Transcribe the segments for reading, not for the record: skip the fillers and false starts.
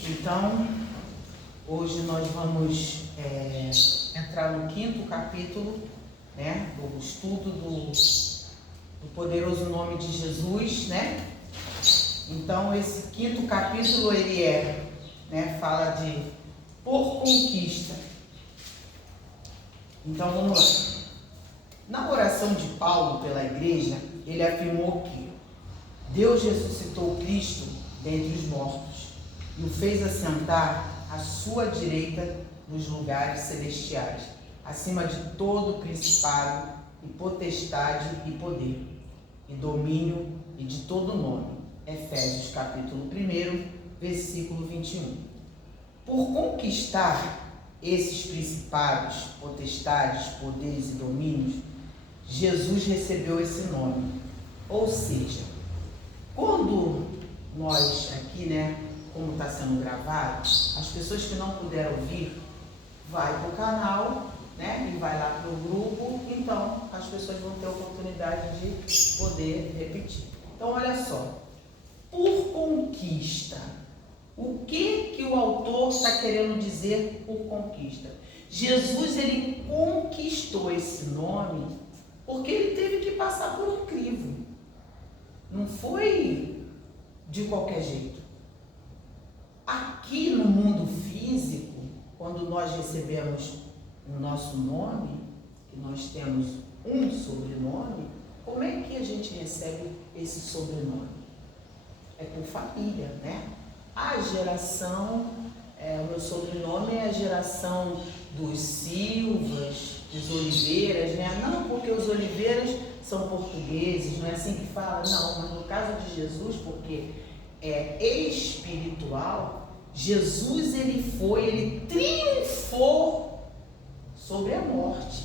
Então, hoje nós vamos entrar no 5º capítulo, né, do estudo do poderoso nome de Jesus, né? Então, esse 5º capítulo, ele fala de por conquista. Então, vamos lá. Na oração de Paulo pela igreja, ele afirmou que Deus ressuscitou Cristo dentre os mortos e o fez assentar à sua direita nos lugares celestiais, acima de todo principado e potestade e poder, e domínio e de todo nome. Efésios capítulo 1, versículo 21. Por conquistar esses principados, potestades, poderes e domínios, Jesus recebeu esse nome. Ou seja, quando nós aqui, como está sendo gravado, as pessoas que não puderam ouvir, vai para o canal, e vai lá para o grupo, então as pessoas vão ter a oportunidade de poder repetir. Então, olha só, por conquista, o que o autor está querendo dizer por conquista? Jesus, ele conquistou esse nome porque ele teve que passar por um crivo. Não foi de qualquer jeito. Aqui no mundo físico, quando nós recebemos o nosso nome, que nós temos um sobrenome, como é que a gente recebe esse sobrenome? É por família, A geração, o meu sobrenome é a geração dos Silvas, dos Oliveiras, Não, porque os Oliveiras são portugueses, não é assim que fala? Não, mas no caso de Jesus, porque é espiritual, Jesus, ele triunfou sobre a morte.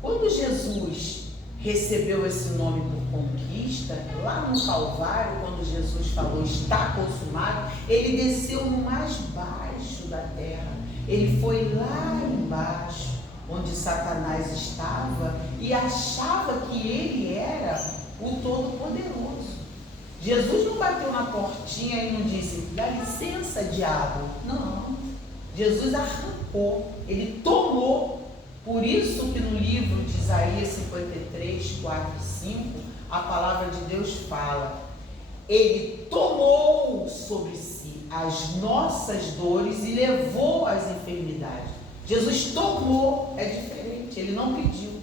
Quando Jesus recebeu esse nome por conquista, lá no Calvário, quando Jesus falou, está consumado, ele desceu no mais baixo da terra. Ele foi lá embaixo, onde Satanás estava, e achava que ele era o Todo-Poderoso. Jesus não bateu na portinha e não disse, dá licença, diabo. Não. Jesus arrancou, ele tomou. Por isso que no livro de Isaías 53, 4 e 5, a palavra de Deus fala, ele tomou sobre si as nossas dores e levou as enfermidades. Jesus tomou, é diferente, ele não pediu.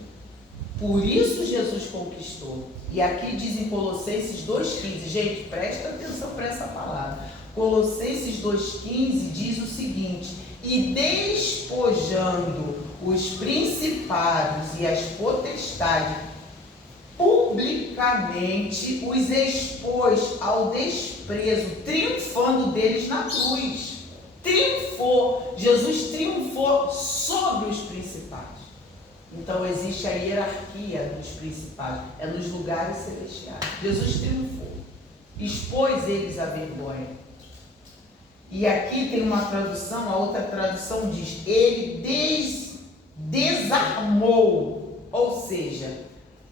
Por isso Jesus conquistou. E aqui diz em Colossenses 2,15, gente, presta atenção para essa palavra. Colossenses 2,15 diz o seguinte, e despojando os principados e as potestades, publicamente os expôs ao desprezo, triunfando deles na cruz. Triunfou, Jesus triunfou sobre os principados. Então existe a hierarquia dos principados, é nos lugares celestiais. Jesus triunfou, expôs eles à vergonha. E aqui tem uma tradução, a outra tradução diz, ele desarmou. Ou seja,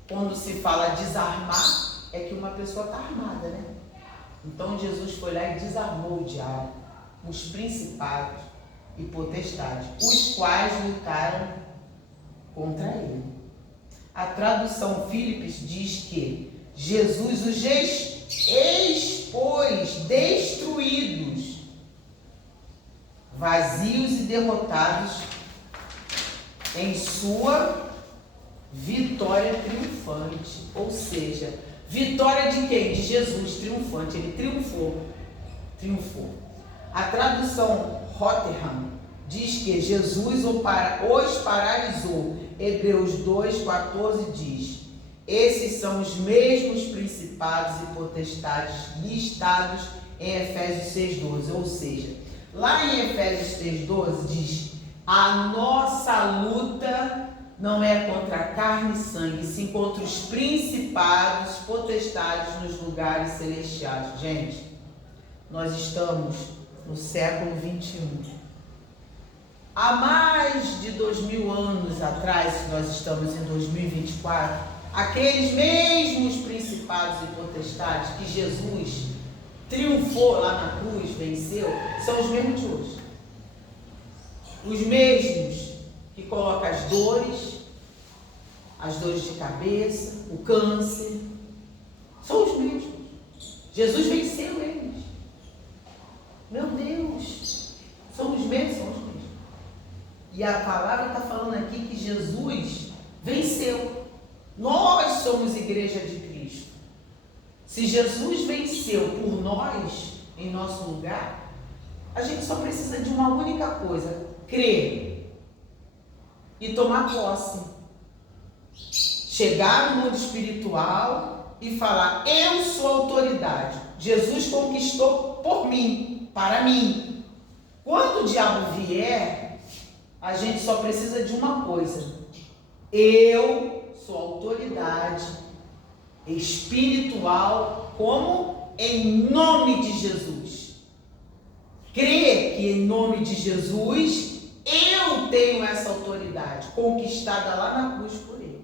quando se fala desarmar, é que uma pessoa está armada, Então Jesus foi lá e desarmou o diabo, os principados e potestades, os quais lutaram contra ele. A tradução Philips diz que Jesus os expôs destruídos, vazios e derrotados em sua vitória triunfante. Ou seja, vitória de quem? De Jesus, triunfante. Ele triunfou. A tradução Rotterdam diz que Jesus os paralisou. Hebreus 2,14 diz, esses são os mesmos principados e potestades listados em Efésios 6,12. Ou seja, lá em Efésios 6,12 diz, a nossa luta não é contra a carne e sangue, sim contra os principados, potestades nos lugares celestiais. Gente, nós estamos no século 21. Há mais de 2000 anos atrás, nós estamos em 2024, aqueles mesmos principados e potestades que Jesus triunfou lá na cruz, venceu, são os mesmos de hoje. Os mesmos que colocam as dores de cabeça, o câncer, são os mesmos. Jesus venceu eles. Meu Deus, são os mesmos, são os mesmos. E a palavra está falando aqui que Jesus venceu. Nós somos igreja de Cristo. Se Jesus venceu por nós, em nosso lugar, a gente só precisa de uma única coisa: crer e tomar posse. Chegar no mundo espiritual e falar: eu sou autoridade. Jesus conquistou por mim, para mim. Quando o diabo vier, a gente só precisa de uma coisa: eu sou autoridade espiritual, como em nome de Jesus. Crer que em nome de Jesus eu tenho essa autoridade conquistada lá na cruz por ele.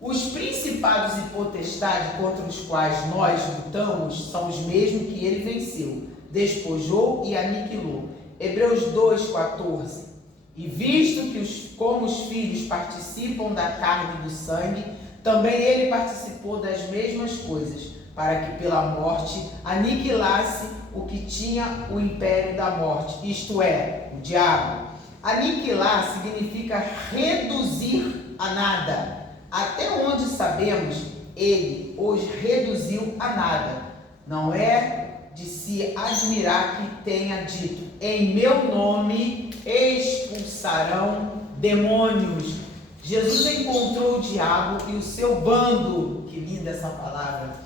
Os principados e potestades contra os quais nós lutamos são os mesmos que ele venceu, despojou e aniquilou. Hebreus 2,14. E visto que como os filhos participam da carne e do sangue, também ele participou das mesmas coisas, para que pela morte aniquilasse o que tinha o império da morte, isto é, o diabo. Aniquilar significa reduzir a nada. Até onde sabemos, ele os reduziu a nada. Não é de se admirar que tenha dito: em meu nome expulsarão demônios. Jesus encontrou o diabo e o seu bando, que linda essa palavra,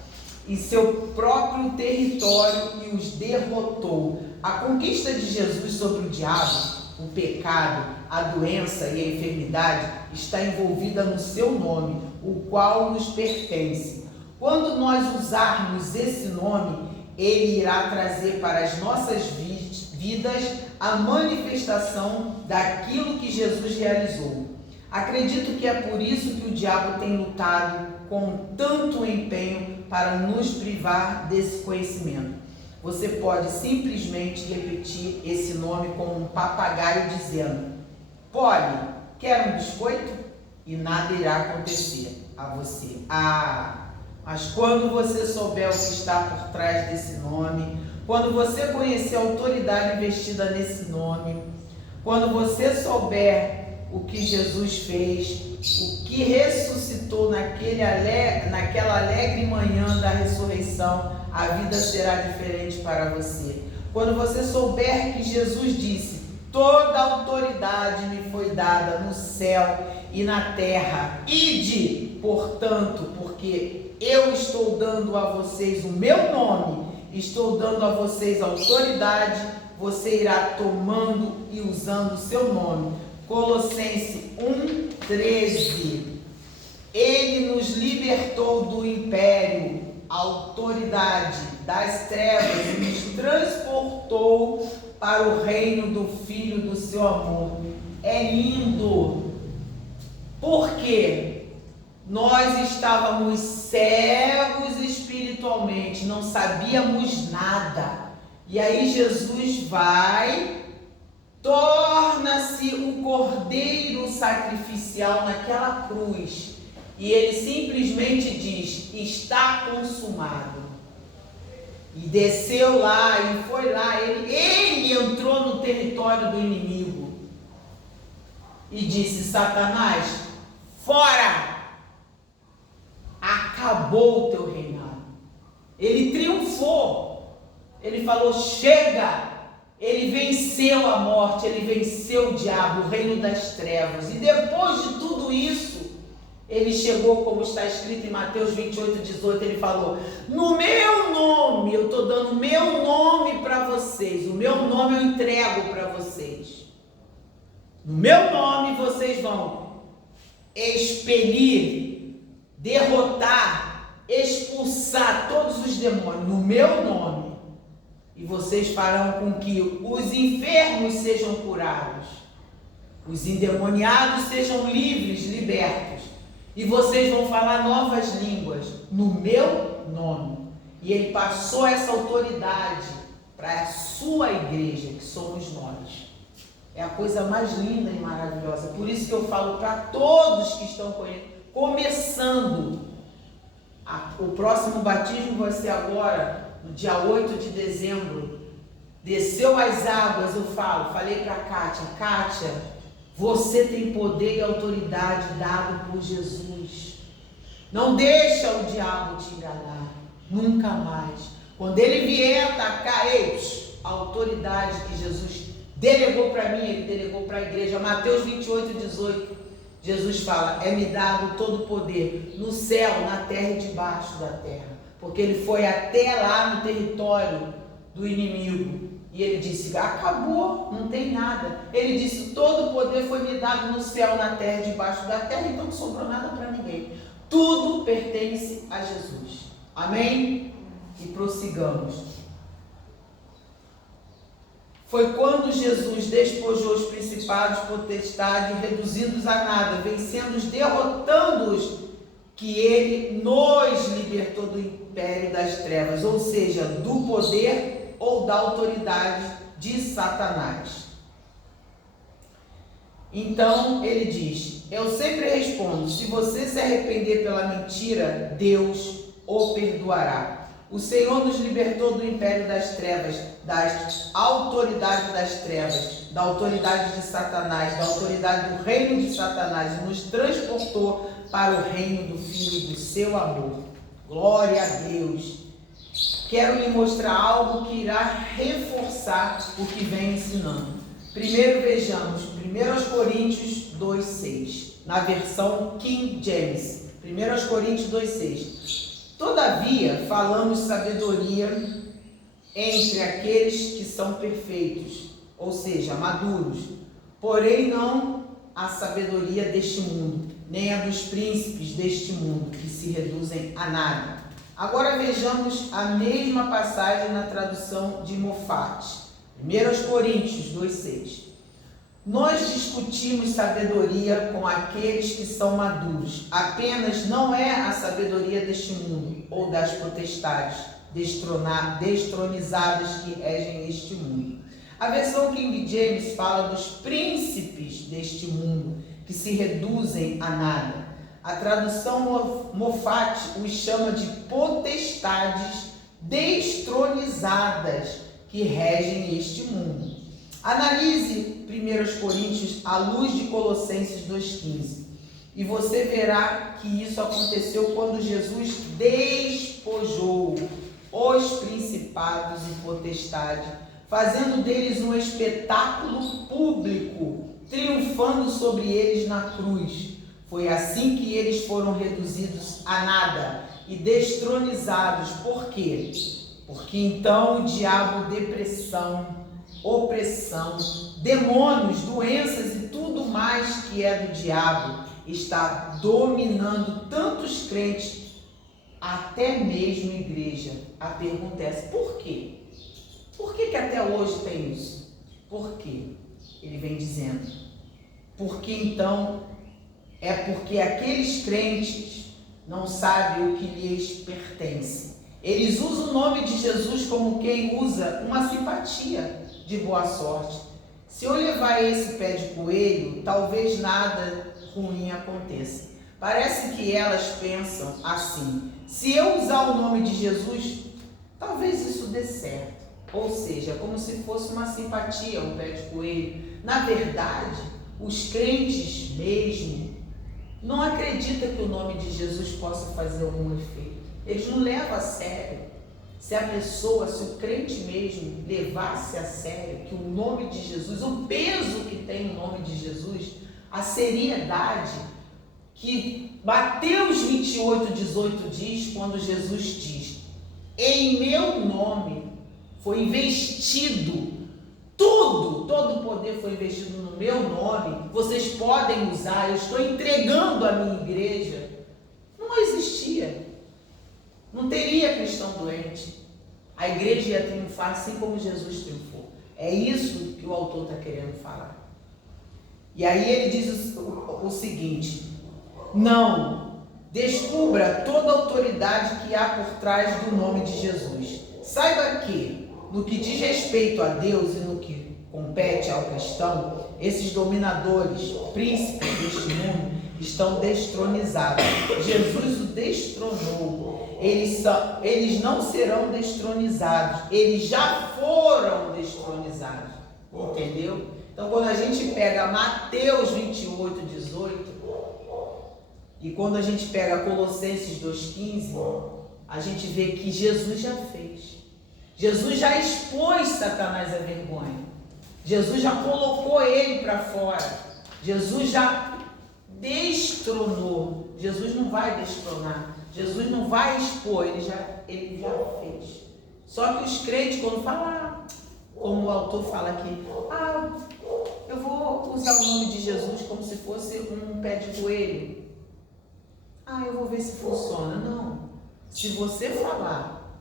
em seu próprio território e os derrotou. A conquista de Jesus sobre o diabo, o pecado, a doença e a enfermidade está envolvida no seu nome, o qual nos pertence. Quando nós usarmos esse nome, ele irá trazer para as nossas vidas a manifestação daquilo que Jesus realizou. Acredito que é por isso que o diabo tem lutado com tanto empenho para nos privar desse conhecimento. Você pode simplesmente repetir esse nome como um papagaio dizendo: Polly, quer um biscoito? E nada irá acontecer a você. Mas quando você souber o que está por trás desse nome, quando você conhecer a autoridade investida nesse nome, quando você souber o que Jesus fez, o que ressuscitou naquela alegre manhã da ressurreição, a vida será diferente para você. Quando você souber que Jesus disse: toda autoridade me foi dada no céu e na terra, ide, portanto, porque eu estou dando a vocês o meu nome, estou dando a vocês autoridade, você irá tomando e usando o seu nome. Colossenses 1,13. Ele nos libertou do império, autoridade das trevas e nos transportou para o reino do Filho do seu amor. É lindo, porque nós estávamos cegos espiritualmente, não sabíamos nada. E aí Jesus vai, torna-se o cordeiro sacrificial naquela cruz. E ele simplesmente diz: está consumado. E desceu lá, e foi lá, ele entrou no território do inimigo. E disse: Satanás, fora! Acabou o teu reinado. Ele triunfou. Ele falou: chega! Ele venceu a morte, ele venceu o diabo, o reino das trevas. E depois de tudo isso, ele chegou, como está escrito em Mateus 28,18, ele falou: no meu nome, eu estou dando o meu nome para vocês, o meu nome eu entrego para vocês. No meu nome vocês vão expelir, derrotar, expulsar todos os demônios, no meu nome. E vocês farão com que os enfermos sejam curados, os endemoniados sejam livres, libertos. E vocês vão falar novas línguas no meu nome. E ele passou essa autoridade para a sua igreja, que somos nós. É a coisa mais linda e maravilhosa. Por isso que eu falo para todos que estão começando. O próximo batismo vai ser agora, no dia 8 de dezembro. Desceu as águas, eu falei para a Kátia, você tem poder e autoridade dado por Jesus. Não deixa o diabo te enganar, nunca mais. Quando ele vier atacar, a autoridade que Jesus delegou para mim, ele delegou para a igreja. Mateus 28, 18, Jesus fala, é-me dado todo o poder no céu, na terra e debaixo da terra. Porque ele foi até lá no território do inimigo. E ele disse, acabou, não tem nada. Ele disse, todo o poder foi me dado no céu, na terra e debaixo da terra, então não sobrou nada para ninguém. Tudo pertence a Jesus. Amém? E prossigamos. Foi quando Jesus despojou os principados, potestades, reduzindo-os a nada, vencendo-os, derrotando-os, que ele nos libertou do império das trevas, ou seja, do poder ou da autoridade de Satanás. Então ele diz, eu sempre respondo, se você se arrepender pela mentira, Deus o perdoará. O Senhor nos libertou do império das trevas, das autoridades das trevas, da autoridade de Satanás, da autoridade do reino de Satanás, e nos transportou para o reino do Filho do seu amor. Glória a Deus! Quero lhe mostrar algo que irá reforçar o que vem ensinando. Primeiro vejamos 1 Coríntios 2,6, na versão King James. 1 Coríntios 2,6. Todavia, falamos sabedoria entre aqueles que são perfeitos, ou seja, maduros, porém não a sabedoria deste mundo, nem a dos príncipes deste mundo, que se reduzem a nada. Agora vejamos a mesma passagem na tradução de Moffat, 1 Coríntios 2,6. Nós discutimos sabedoria com aqueles que são maduros, apenas não é a sabedoria deste mundo ou das potestades destronizadas que regem este mundo. A versão King James fala dos príncipes deste mundo, que se reduzem a nada. A tradução Moffat os chama de potestades destronizadas que regem este mundo. Analise 1 Coríntios à luz de Colossenses 2,15 e você verá que isso aconteceu quando Jesus despojou os principados e potestades, fazendo deles um espetáculo público, triunfando sobre eles na cruz. Foi assim que eles foram reduzidos a nada e destronizados. Por quê? Porque então o diabo, depressão, opressão, demônios, doenças e tudo mais que é do diabo está dominando tantos crentes, até mesmo igreja. A pergunta é essa, por quê? Por que até hoje tem isso? Por quê? Ele vem dizendo, porque então é porque aqueles crentes não sabem o que lhes pertence. Eles usam o nome de Jesus como quem usa uma simpatia de boa sorte. Se eu levar esse pé de coelho, talvez nada ruim aconteça. Parece que elas pensam assim, se eu usar o nome de Jesus, talvez isso dê certo. Ou seja, como se fosse uma simpatia, um pé de coelho. Na verdade, os crentes mesmo não acreditam que o nome de Jesus possa fazer algum efeito. Eles não levam a sério. Se a pessoa, se o crente mesmo levasse a sério que o nome de Jesus, o peso que tem o nome de Jesus, a seriedade que Mateus 28:18 diz, quando Jesus diz, em meu nome foi investido tudo, todo o poder foi investido no meu nome, vocês podem usar, eu estou entregando a minha igreja. Não existia. Não teria cristão doente. A igreja ia triunfar assim como Jesus triunfou. É isso que o autor está querendo falar. E aí ele diz o seguinte, não, Descubra toda a autoridade que há por trás do nome de Jesus. Saiba que, no que diz respeito a Deus e no que compete ao cristão, esses dominadores, príncipes deste mundo, estão destronizados. Jesus o destronou. Eles não serão destronizados. Eles já foram destronizados. Entendeu? Então, quando a gente pega Mateus 28, 18, e quando a gente pega Colossenses 2,15, a gente vê que Jesus já fez. Jesus já expôs Satanás à vergonha. Jesus já colocou ele para fora. Jesus já destronou. Jesus não vai destronar. Jesus não vai expor, ele já fez. Só que os crentes, quando falam, como o autor fala aqui, eu vou usar o nome de Jesus como se fosse um pé de coelho. Eu vou ver se funciona. Não. Se você falar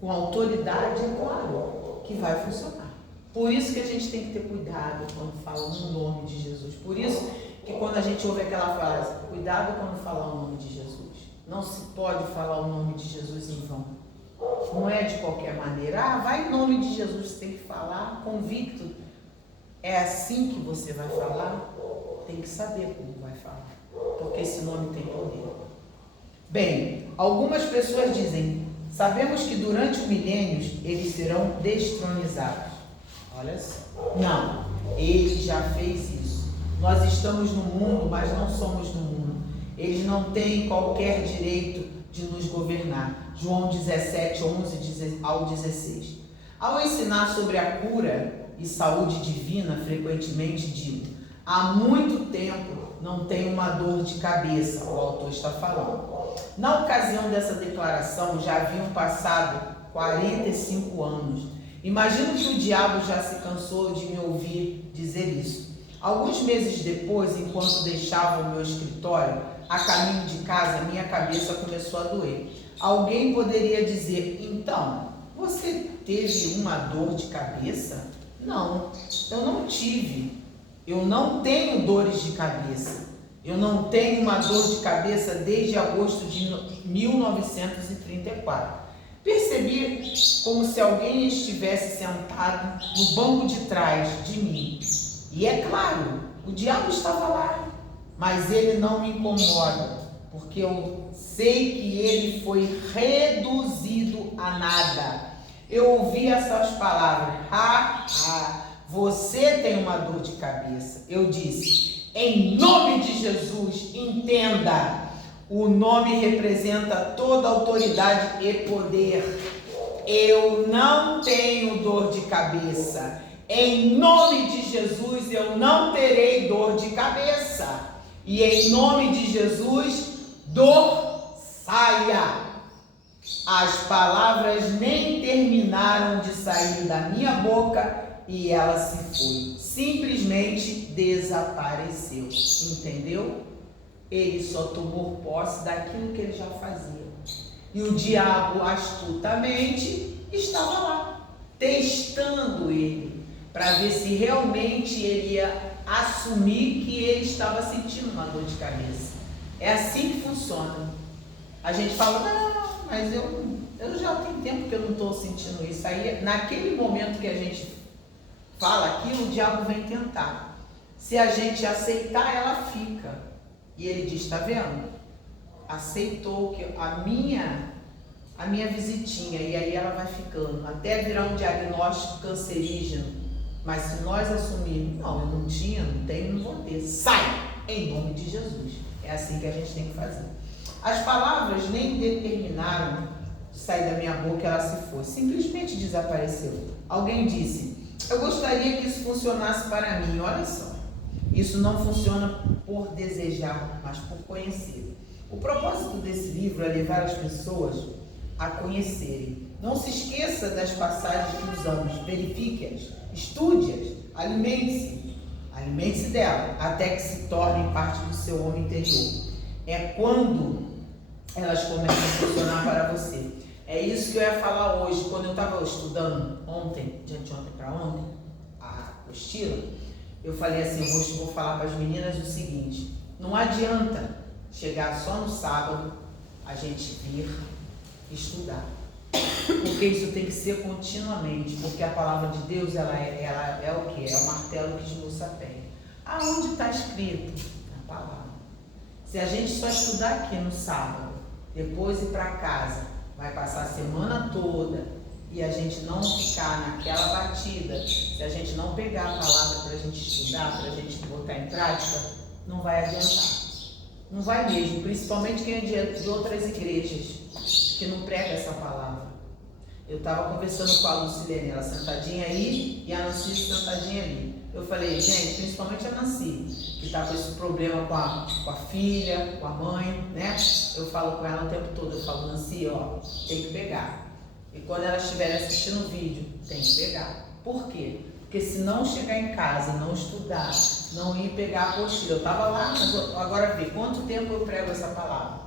com autoridade, é claro que vai funcionar. Por isso que a gente tem que ter cuidado quando fala no nome de Jesus. Por isso que quando a gente ouve aquela frase, cuidado quando falar o nome de Jesus. Não se pode falar o nome de Jesus em vão. Não é de qualquer maneira. Vai em nome de Jesus, você tem que falar convicto. É assim que você vai falar? Tem que saber como vai falar. Porque esse nome tem poder. Bem, algumas pessoas dizem, sabemos que durante os milênios eles serão destronizados. Olha só. Não, ele já fez isso. Nós estamos no mundo, mas não somos do mundo. Eles não têm qualquer direito de nos governar. João 17, 11 ao 16. Ao ensinar sobre a cura e saúde divina, frequentemente digo, há muito tempo não tenho uma dor de cabeça, o autor está falando. Na ocasião dessa declaração, já haviam passado 45 anos. Imagino que o diabo já se cansou de me ouvir dizer isso. Alguns meses depois, enquanto deixava o meu escritório, a caminho de casa, minha cabeça começou a doer. Alguém poderia dizer, então, você teve uma dor de cabeça? Não, eu não tive. Eu não tenho dores de cabeça. Eu não tenho uma dor de cabeça desde agosto de 1934. Percebi como se alguém estivesse sentado no banco de trás de mim. E é claro, o diabo estava lá, mas ele não me incomoda, porque eu sei que ele foi reduzido a nada. Eu ouvi essas palavras, você tem uma dor de cabeça. Eu disse, em nome de Jesus, entenda, o nome representa toda autoridade e poder. Eu não tenho dor de cabeça. Em nome de Jesus, eu não terei dor de cabeça. E em nome de Jesus, dor saia. As palavras nem terminaram de sair da minha boca e ela se foi. Simplesmente desapareceu. Entendeu? Ele só tomou posse daquilo que ele já fazia. E o diabo, astutamente, estava lá, testando ele, para ver se realmente ele ia assumir que ele estava sentindo uma dor de cabeça. É assim que funciona. A gente fala, não, mas eu já tenho tempo que eu não estou sentindo isso. Aí, naquele momento que a gente fala aquilo, o diabo vem tentar. Se a gente aceitar, ela fica. E ele diz, está vendo? Aceitou que a minha visitinha, e aí ela vai ficando, até virar um diagnóstico cancerígeno. Mas se nós assumirmos, não, eu não tinha, não tenho, não vou ter. Sai! Em nome de Jesus. É assim que a gente tem que fazer. As palavras nem determinaram de sair da minha boca, ela se foi. Simplesmente desapareceu. Alguém disse, eu gostaria que isso funcionasse para mim. Olha só. Isso não funciona por desejar, mas por conhecer. O propósito desse livro é levar as pessoas a conhecerem. Não se esqueça das passagens que usamos, verifique-as, estude-as, alimente-se dela, até que se tornem parte do seu homem interior. É quando elas começam a funcionar para você. É isso que eu ia falar hoje, quando eu estava estudando ontem, de anteontem para ontem, a apostila. Eu falei assim, eu vou falar para as meninas o seguinte, não adianta chegar só no sábado, a gente vir estudar. Porque isso tem que ser continuamente, porque a palavra de Deus, ela é o quê? É o martelo que esmiuça a terra. Aonde está escrito? Na palavra. Se a gente só estudar aqui no sábado, depois ir para casa, vai passar a semana toda, e a gente não ficar naquela batida, se a gente não pegar a palavra para a gente estudar, para a gente botar em prática, não vai adiantar. Não vai mesmo, principalmente quem é de outras igrejas, que não prega essa palavra. Eu estava conversando com a Lucilene, ela sentadinha aí, e a Nancy sentadinha ali. Eu falei, gente, principalmente a Nancy, que está com esse problema com a filha, com a mãe, né? Eu falo com ela o tempo todo, eu falo, Nancy, ó, tem que pegar. E quando elas estiverem assistindo o vídeo, tem que pegar. Por quê? Porque se não chegar em casa, não estudar, não ir pegar a apostila. Eu estava lá, mas agora vê, quanto tempo eu prego essa palavra?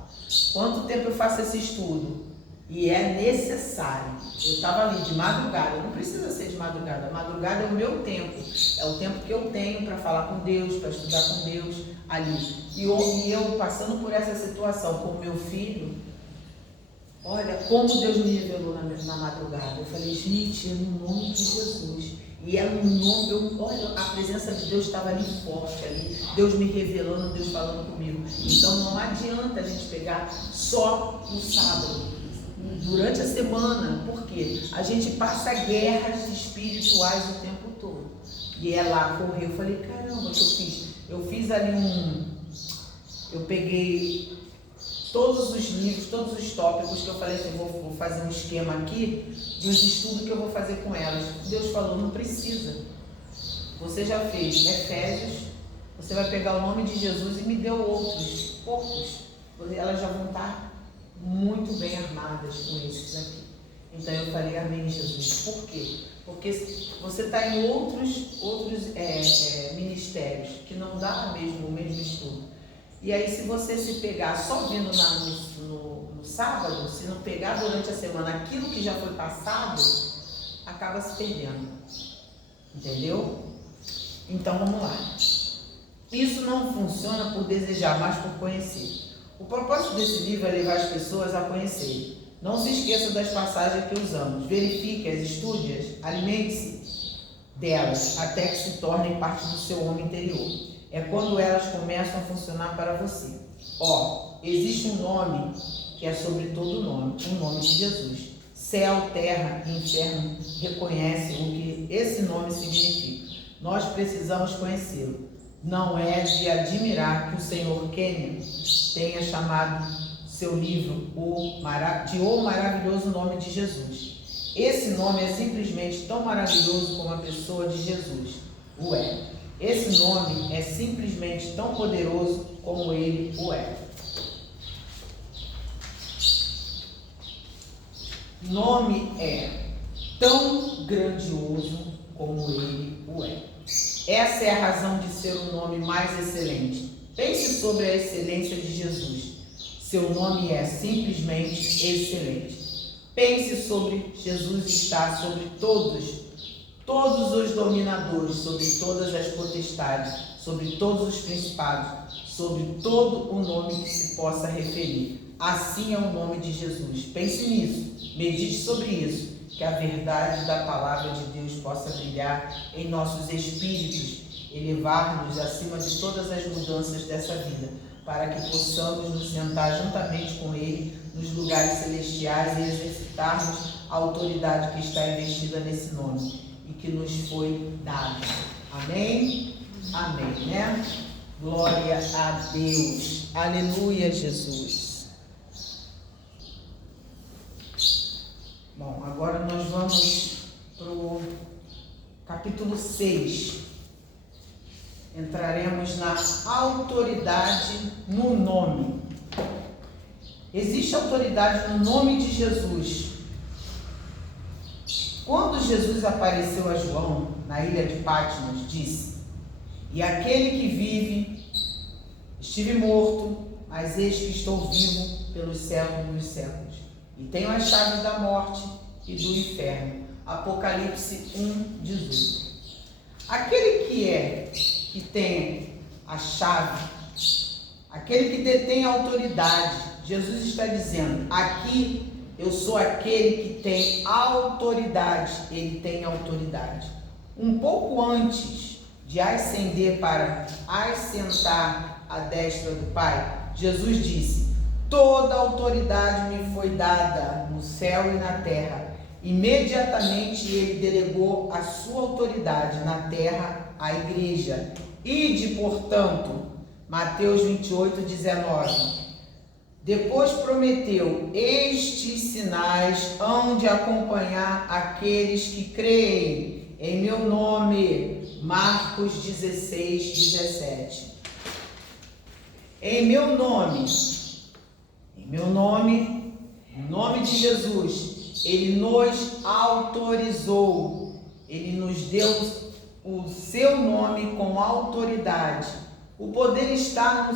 Quanto tempo eu faço esse estudo? E é necessário. Eu estava ali de madrugada, não precisa ser de madrugada. A madrugada é o meu tempo, é o tempo que eu tenho para falar com Deus, para estudar com Deus ali. E eu passando por essa situação com o meu filho, olha como Deus me revelou na madrugada. Eu falei, gente, é no nome de Jesus. E é no nome, olha, a presença de Deus estava ali forte ali. Deus me revelando, Deus falando comigo. Então não adianta a gente pegar só no sábado. Durante a semana, porque a gente passa guerras espirituais o tempo todo. E é lá correr. Eu falei, caramba, o que eu fiz? Eu fiz ali eu peguei todos os livros, todos os tópicos que eu falei assim, vou fazer um esquema aqui dos estudos que eu vou fazer com elas. Deus falou, não precisa. Você já fez Efésios, você vai pegar o nome de Jesus e me deu outros, poucos. Elas já vão estar muito bem armadas com esses aqui. Então eu falei, amém, Jesus. Por quê? Porque você está em outros ministérios que não dá o mesmo estudo. E aí se você se pegar só vindo no sábado, se não pegar durante a semana aquilo que já foi passado, acaba se perdendo. Entendeu? Então vamos lá. Isso não funciona por desejar, mas por conhecer. O propósito desse livro é levar as pessoas a conhecer. Não se esqueça das passagens que usamos. Verifique-as, estude-as, alimente-se delas, até que se tornem parte do seu homem interior. É quando elas começam a funcionar para você. Existe um nome que é sobre todo nome, o nome de Jesus. Céu, terra e inferno reconhecem o que esse nome significa. Nós precisamos conhecê-lo. Não é de admirar que o Senhor Kenyon tenha chamado seu livro O Maravilhoso Nome de Jesus. Esse nome é simplesmente tão maravilhoso como a pessoa de Jesus o é. Esse nome é simplesmente tão poderoso como ele o é. Nome é tão grandioso como ele o é. Essa é a razão de ser o nome mais excelente. Pense sobre a excelência de Jesus. Seu nome é simplesmente excelente. Pense sobre Jesus estar sobre todos os dominadores, sobre todas as potestades, sobre todos os principados, sobre todo o nome que se possa referir. Assim é o nome de Jesus. Pense nisso, medite sobre isso. Que a verdade da palavra de Deus possa brilhar em nossos espíritos, elevar-nos acima de todas as mudanças dessa vida, para que possamos nos sentar juntamente com Ele nos lugares celestiais e exercitarmos a autoridade que está investida nesse nome e que nos foi dada. Amém? Amém, né? Glória a Deus. Aleluia, Jesus. Bom, agora nós vamos para o capítulo 6. Entraremos na autoridade no nome. Existe autoridade no nome de Jesus. Quando Jesus apareceu a João na ilha de Patmos, disse: E aquele que vive, estive morto, mas eis que estou vivo pelos séculos dos séculos. E tenho as chaves da morte e do inferno. Apocalipse 1:18. Aquele que tem a chave aquele que detém autoridade. Jesus está dizendo, aqui eu sou aquele que tem autoridade. Ele tem autoridade. Um pouco antes de ascender para assentar à destra do Pai, Jesus disse, toda autoridade me foi dada no céu e na terra. Imediatamente ele delegou a sua autoridade na terra à igreja. Ide, portanto, Mateus 28, 19. Depois prometeu, estes sinais hão de acompanhar aqueles que creem em meu nome. Marcos 16, 17. Em meu nome, em nome de Jesus, Ele nos autorizou, Ele nos deu o seu nome com autoridade. O poder está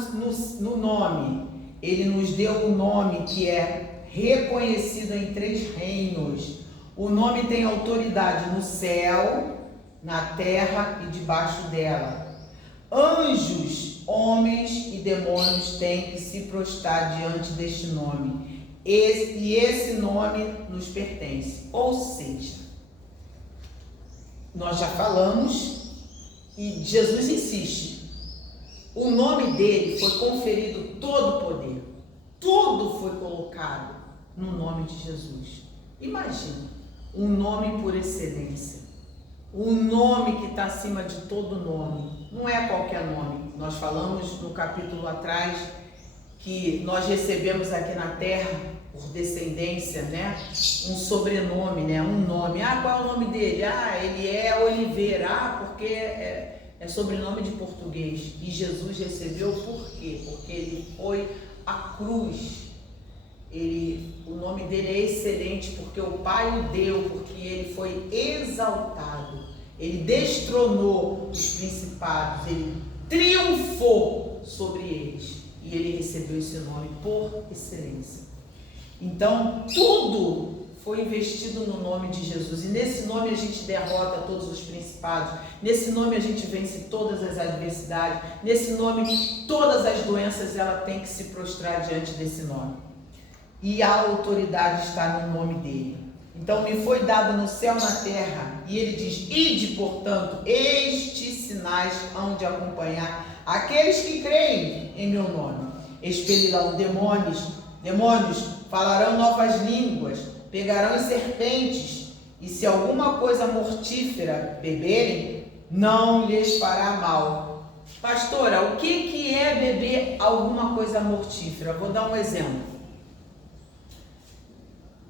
no nome. Ele nos deu um nome que é reconhecido em 3 reinos. O nome tem autoridade no céu, na terra e debaixo dela. Anjos, homens e demônios têm que se prostrar diante deste nome. Esse nome nos pertence. Ou seja, nós já falamos e Jesus insiste. O nome dele foi conferido todo o poder. Tudo foi colocado no nome de Jesus. Imagina, um nome por excelência. Um nome que está acima de todo nome. Não é qualquer nome. Nós falamos no capítulo atrás que nós recebemos aqui na terra, por descendência, né? Um sobrenome, né? Um nome. Qual é o nome dele? Ele é Oliveira. Porque é sobrenome de português. E Jesus recebeu por quê? Porque ele foi à cruz. O nome dele é excelente porque o Pai o deu, porque ele foi exaltado. Ele destronou os principados, ele triunfou sobre eles. E ele recebeu esse nome por excelência. Então, tudo foi investido no nome de Jesus. E nesse nome a gente derrota todos os principados. Nesse nome a gente vence todas as adversidades. Nesse nome, todas as doenças, ela tem que se prostrar diante desse nome. E a autoridade está no nome dele. Então, me foi dado no céu e na terra. E ele diz, ide, portanto, estes sinais hão de acompanhar aqueles que creem em meu nome. Expelirão demônios, falarão novas línguas, pegarão em serpentes, e se alguma coisa mortífera beberem, não lhes fará mal. Pastora, o que é beber alguma coisa mortífera? Vou dar um exemplo.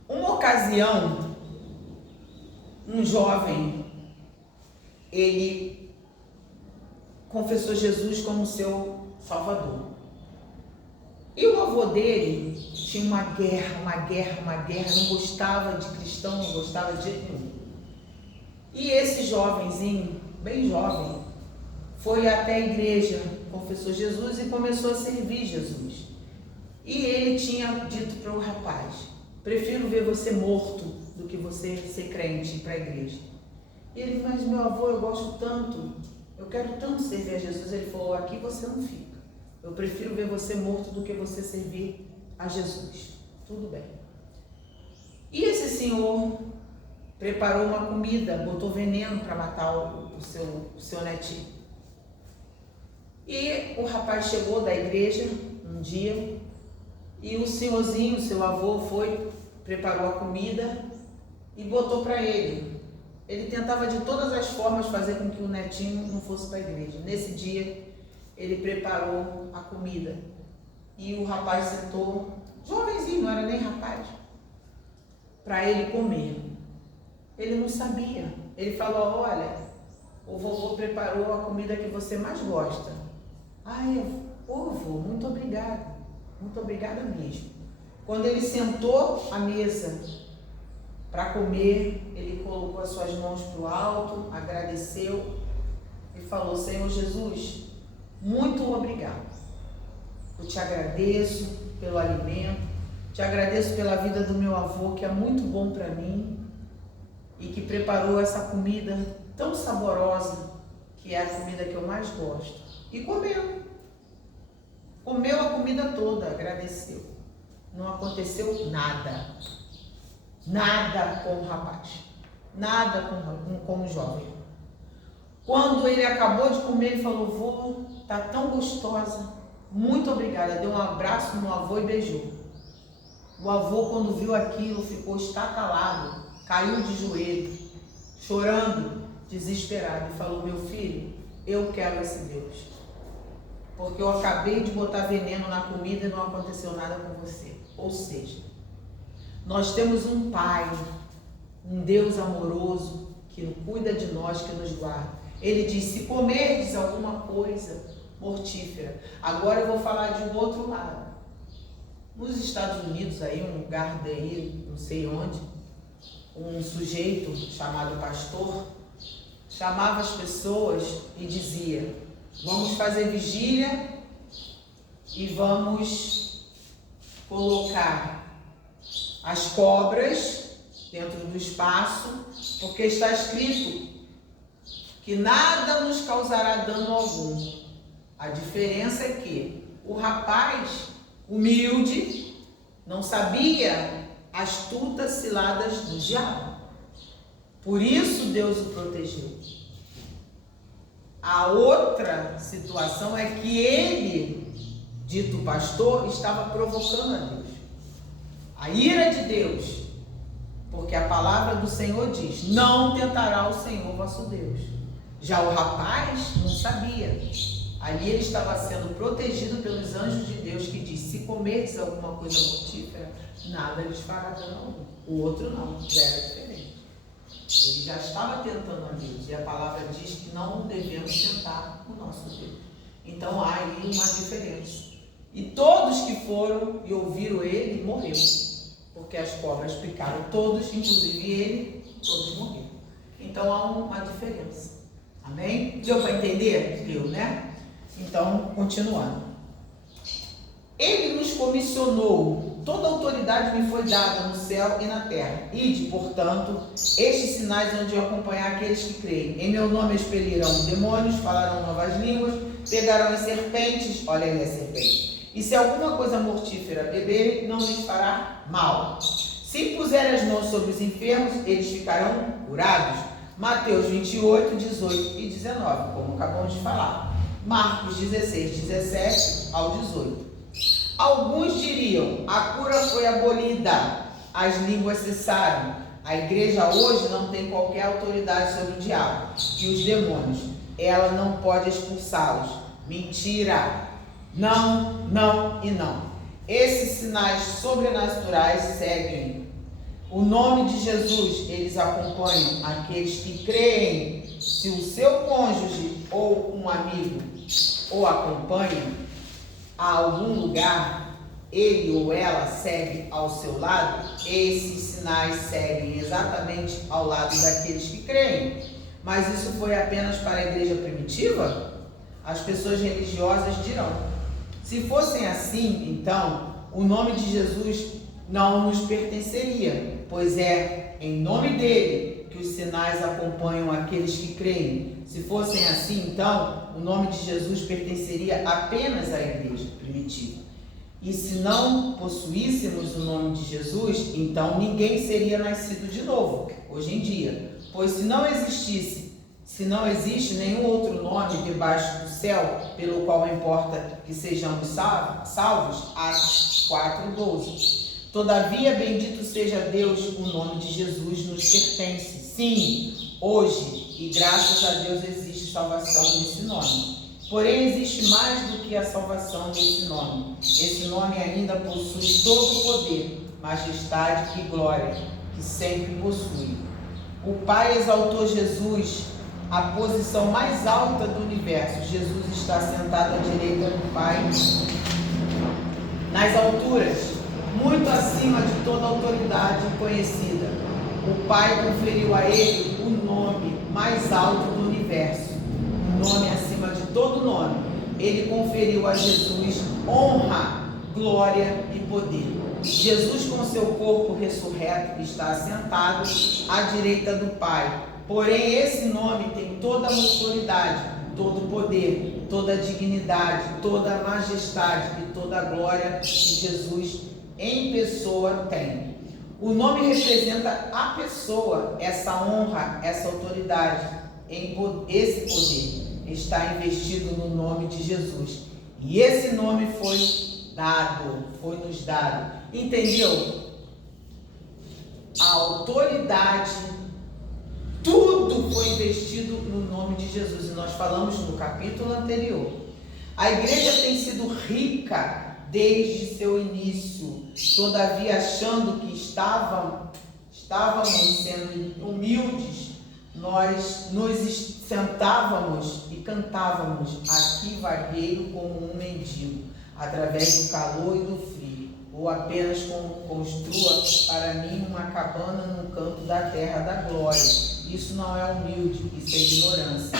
Uma ocasião, um jovem, ele confessou Jesus como seu Salvador. E o avô dele tinha uma guerra, não gostava de cristão, não gostava de jeito nenhum. E esse jovenzinho, bem jovem, foi até a igreja, confessou Jesus e começou a servir Jesus. E ele tinha dito para o rapaz, prefiro ver você morto do que você ser crente e ir para a igreja. E ele, mas meu avô, eu gosto tanto, eu quero tanto servir a Jesus. Ele falou, aqui você não fica. Eu prefiro ver você morto do que você servir a Jesus. Tudo bem. E esse senhor preparou uma comida, botou veneno para matar o seu netinho. E o rapaz chegou da igreja um dia e o senhorzinho, seu avô, preparou a comida e botou para ele. Ele tentava de todas as formas fazer com que o netinho não fosse para a igreja. Nesse dia, ele preparou a comida e o rapaz sentou, jovenzinho, não era nem rapaz, para ele comer. Ele não sabia. Ele falou, olha, o vovô preparou a comida que você mais gosta. Vovô, muito obrigada. Muito obrigada mesmo. Quando ele sentou à mesa para comer, ele colocou as suas mãos para o alto, agradeceu e falou, Senhor Jesus, muito obrigado. Eu te agradeço pelo alimento, te agradeço pela vida do meu avô, que é muito bom para mim e que preparou essa comida tão saborosa, que é a comida que eu mais gosto. E comeu. comeu a comida toda, agradeceu. Não aconteceu nada. Nada com o rapaz. Nada com o jovem. Quando ele acabou de comer, ele falou: vô, tá tão gostosa. Muito obrigada. Deu um abraço no avô e beijou. O avô, quando viu aquilo, ficou estatalado, caiu de joelho, chorando, desesperado, e falou: meu filho, eu quero esse Deus, porque eu acabei de botar veneno na comida e não aconteceu nada com você. Ou seja, nós temos um Pai, um Deus amoroso, que cuida de nós, que nos guarda. Ele diz: se comerdes alguma coisa mortífera. Agora eu vou falar de um outro lado. Nos Estados Unidos, aí, um lugar daí, não sei onde, um sujeito chamado pastor chamava as pessoas e dizia: vamos fazer vigília e vamos colocar as cobras dentro do espaço, porque está escrito que nada nos causará dano algum. A diferença é que o rapaz humilde não sabia astutas ciladas do diabo. Por isso Deus o protegeu. A outra situação é que ele, dito pastor, estava provocando a Deus. A ira de Deus. Porque a palavra do Senhor diz: não tentará o Senhor vosso Deus. Já o rapaz não sabia. Ali ele estava sendo protegido pelos anjos de Deus, que diz: se comerdes alguma coisa mortífera, nada lhes fará dano algum. O outro não, já era diferente. Ele já estava tentando a Deus, e a palavra diz que não devemos tentar o nosso Deus. Então há aí uma diferença. E todos que foram e ouviram ele, morreram, porque as cobras picaram todos, inclusive ele, todos morreram. Então há uma diferença. Amém? Deu para entender? Deu, né? Então, continuando. Ele nos comissionou: toda autoridade me foi dada no céu e na terra. Ide, portanto, estes sinais hão de acompanhar aqueles que creem. Em meu nome expelirão demônios, falarão novas línguas, pegarão as serpentes, olha aí a serpente, e se alguma coisa mortífera beberem, não lhes fará mal. Se puserem as mãos sobre os enfermos, eles ficarão curados. Mateus 28, 18 e 19, como acabamos de falar. Marcos 16, 17 ao 18. Alguns diriam: a cura foi abolida, as línguas cessaram. A igreja hoje não tem qualquer autoridade sobre o diabo e os demônios. Ela não pode expulsá-los. Mentira! Não, não e não. Esses sinais sobrenaturais seguem o nome de Jesus. Eles acompanham aqueles que creem. Se o seu cônjuge ou um amigo o acompanha a algum lugar, ele ou ela segue ao seu lado, esses sinais seguem exatamente ao lado daqueles que creem. Mas isso foi apenas para a igreja primitiva? As pessoas religiosas dirão. Se fossem assim, então, o nome de Jesus não nos pertenceria, pois é em nome dele que os sinais acompanham aqueles que creem. Se fossem assim, então, o nome de Jesus pertenceria apenas à igreja primitiva. E se não possuíssemos o nome de Jesus, então ninguém seria nascido de novo, hoje em dia. Pois se não existe nenhum outro nome debaixo do céu, pelo qual importa que sejamos salvos, Atos 4:12. Todavia, bendito seja Deus, o nome de Jesus nos pertence. Sim, hoje, e graças a Deus existe salvação nesse nome. Porém, existe mais do que a salvação desse nome. Esse nome ainda possui todo o poder, majestade e glória, que sempre possui. O Pai exaltou Jesus à posição mais alta do universo. Jesus está sentado à direita do Pai, nas alturas, muito acima de toda autoridade conhecida. O Pai conferiu a ele o nome mais alto do universo, um nome acima de todo nome. Ele conferiu a Jesus honra, glória e poder. Jesus, com seu corpo ressurreto, está assentado à direita do Pai. Porém, esse nome tem toda a autoridade, todo poder, toda dignidade, toda majestade e toda glória que Jesus em pessoa tem. O nome representa a pessoa, essa honra, essa autoridade, esse poder está investido no nome de Jesus. E esse nome foi nos dado. Entendeu? A autoridade, tudo foi investido no nome de Jesus. E nós falamos no capítulo anterior. A igreja tem sido rica desde seu início, todavia achando que estávamos sendo humildes, nós nos sentávamos e cantávamos aqui vagueiro como um mendigo, através do calor e do frio, ou apenas construa para mim uma cabana num canto da terra da glória. Isso não é humilde, isso é ignorância.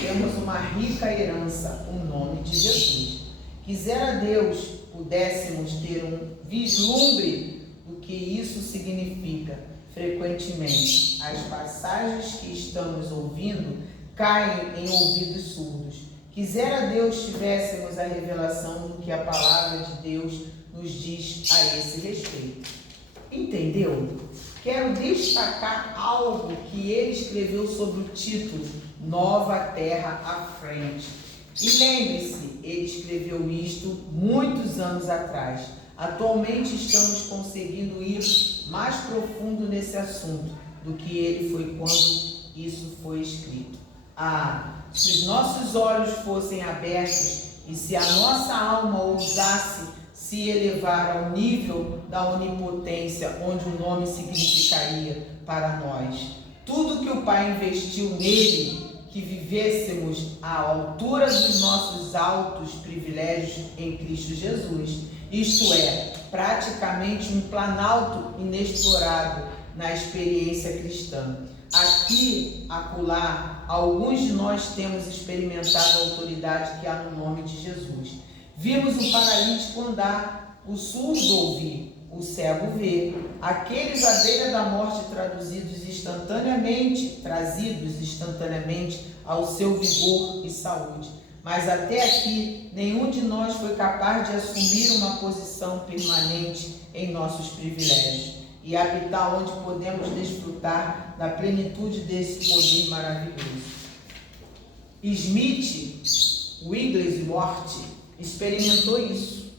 Temos uma rica herança, o nome de Jesus. Quisera Deus pudéssemos ter um vislumbre do que isso significa. Frequentemente, as passagens que estamos ouvindo caem em ouvidos surdos. Quisera Deus tivéssemos a revelação do que a palavra de Deus nos diz a esse respeito. Entendeu? Quero destacar algo que ele escreveu sobre o título Nova Terra à Frente. E lembre-se, ele escreveu isto muitos anos atrás. Atualmente estamos conseguindo ir mais profundo nesse assunto do que ele foi quando isso foi escrito. Se os nossos olhos fossem abertos e se a nossa alma ousasse se elevar ao nível da onipotência, onde o nome significaria para nós tudo que o Pai investiu nele, que vivêssemos à altura dos nossos altos privilégios em Cristo Jesus, isto é, praticamente um planalto inexplorado na experiência cristã. Aqui, acolá, alguns de nós temos experimentado a autoridade que há no nome de Jesus. Vimos o paralítico andar, o surdo ouvir, o cego ver, aqueles à beira da morte trazidos instantaneamente ao seu vigor e saúde. Mas até aqui, nenhum de nós foi capaz de assumir uma posição permanente em nossos privilégios e habitar onde podemos desfrutar da plenitude desse poder maravilhoso. Smith Wigglesworth experimentou isso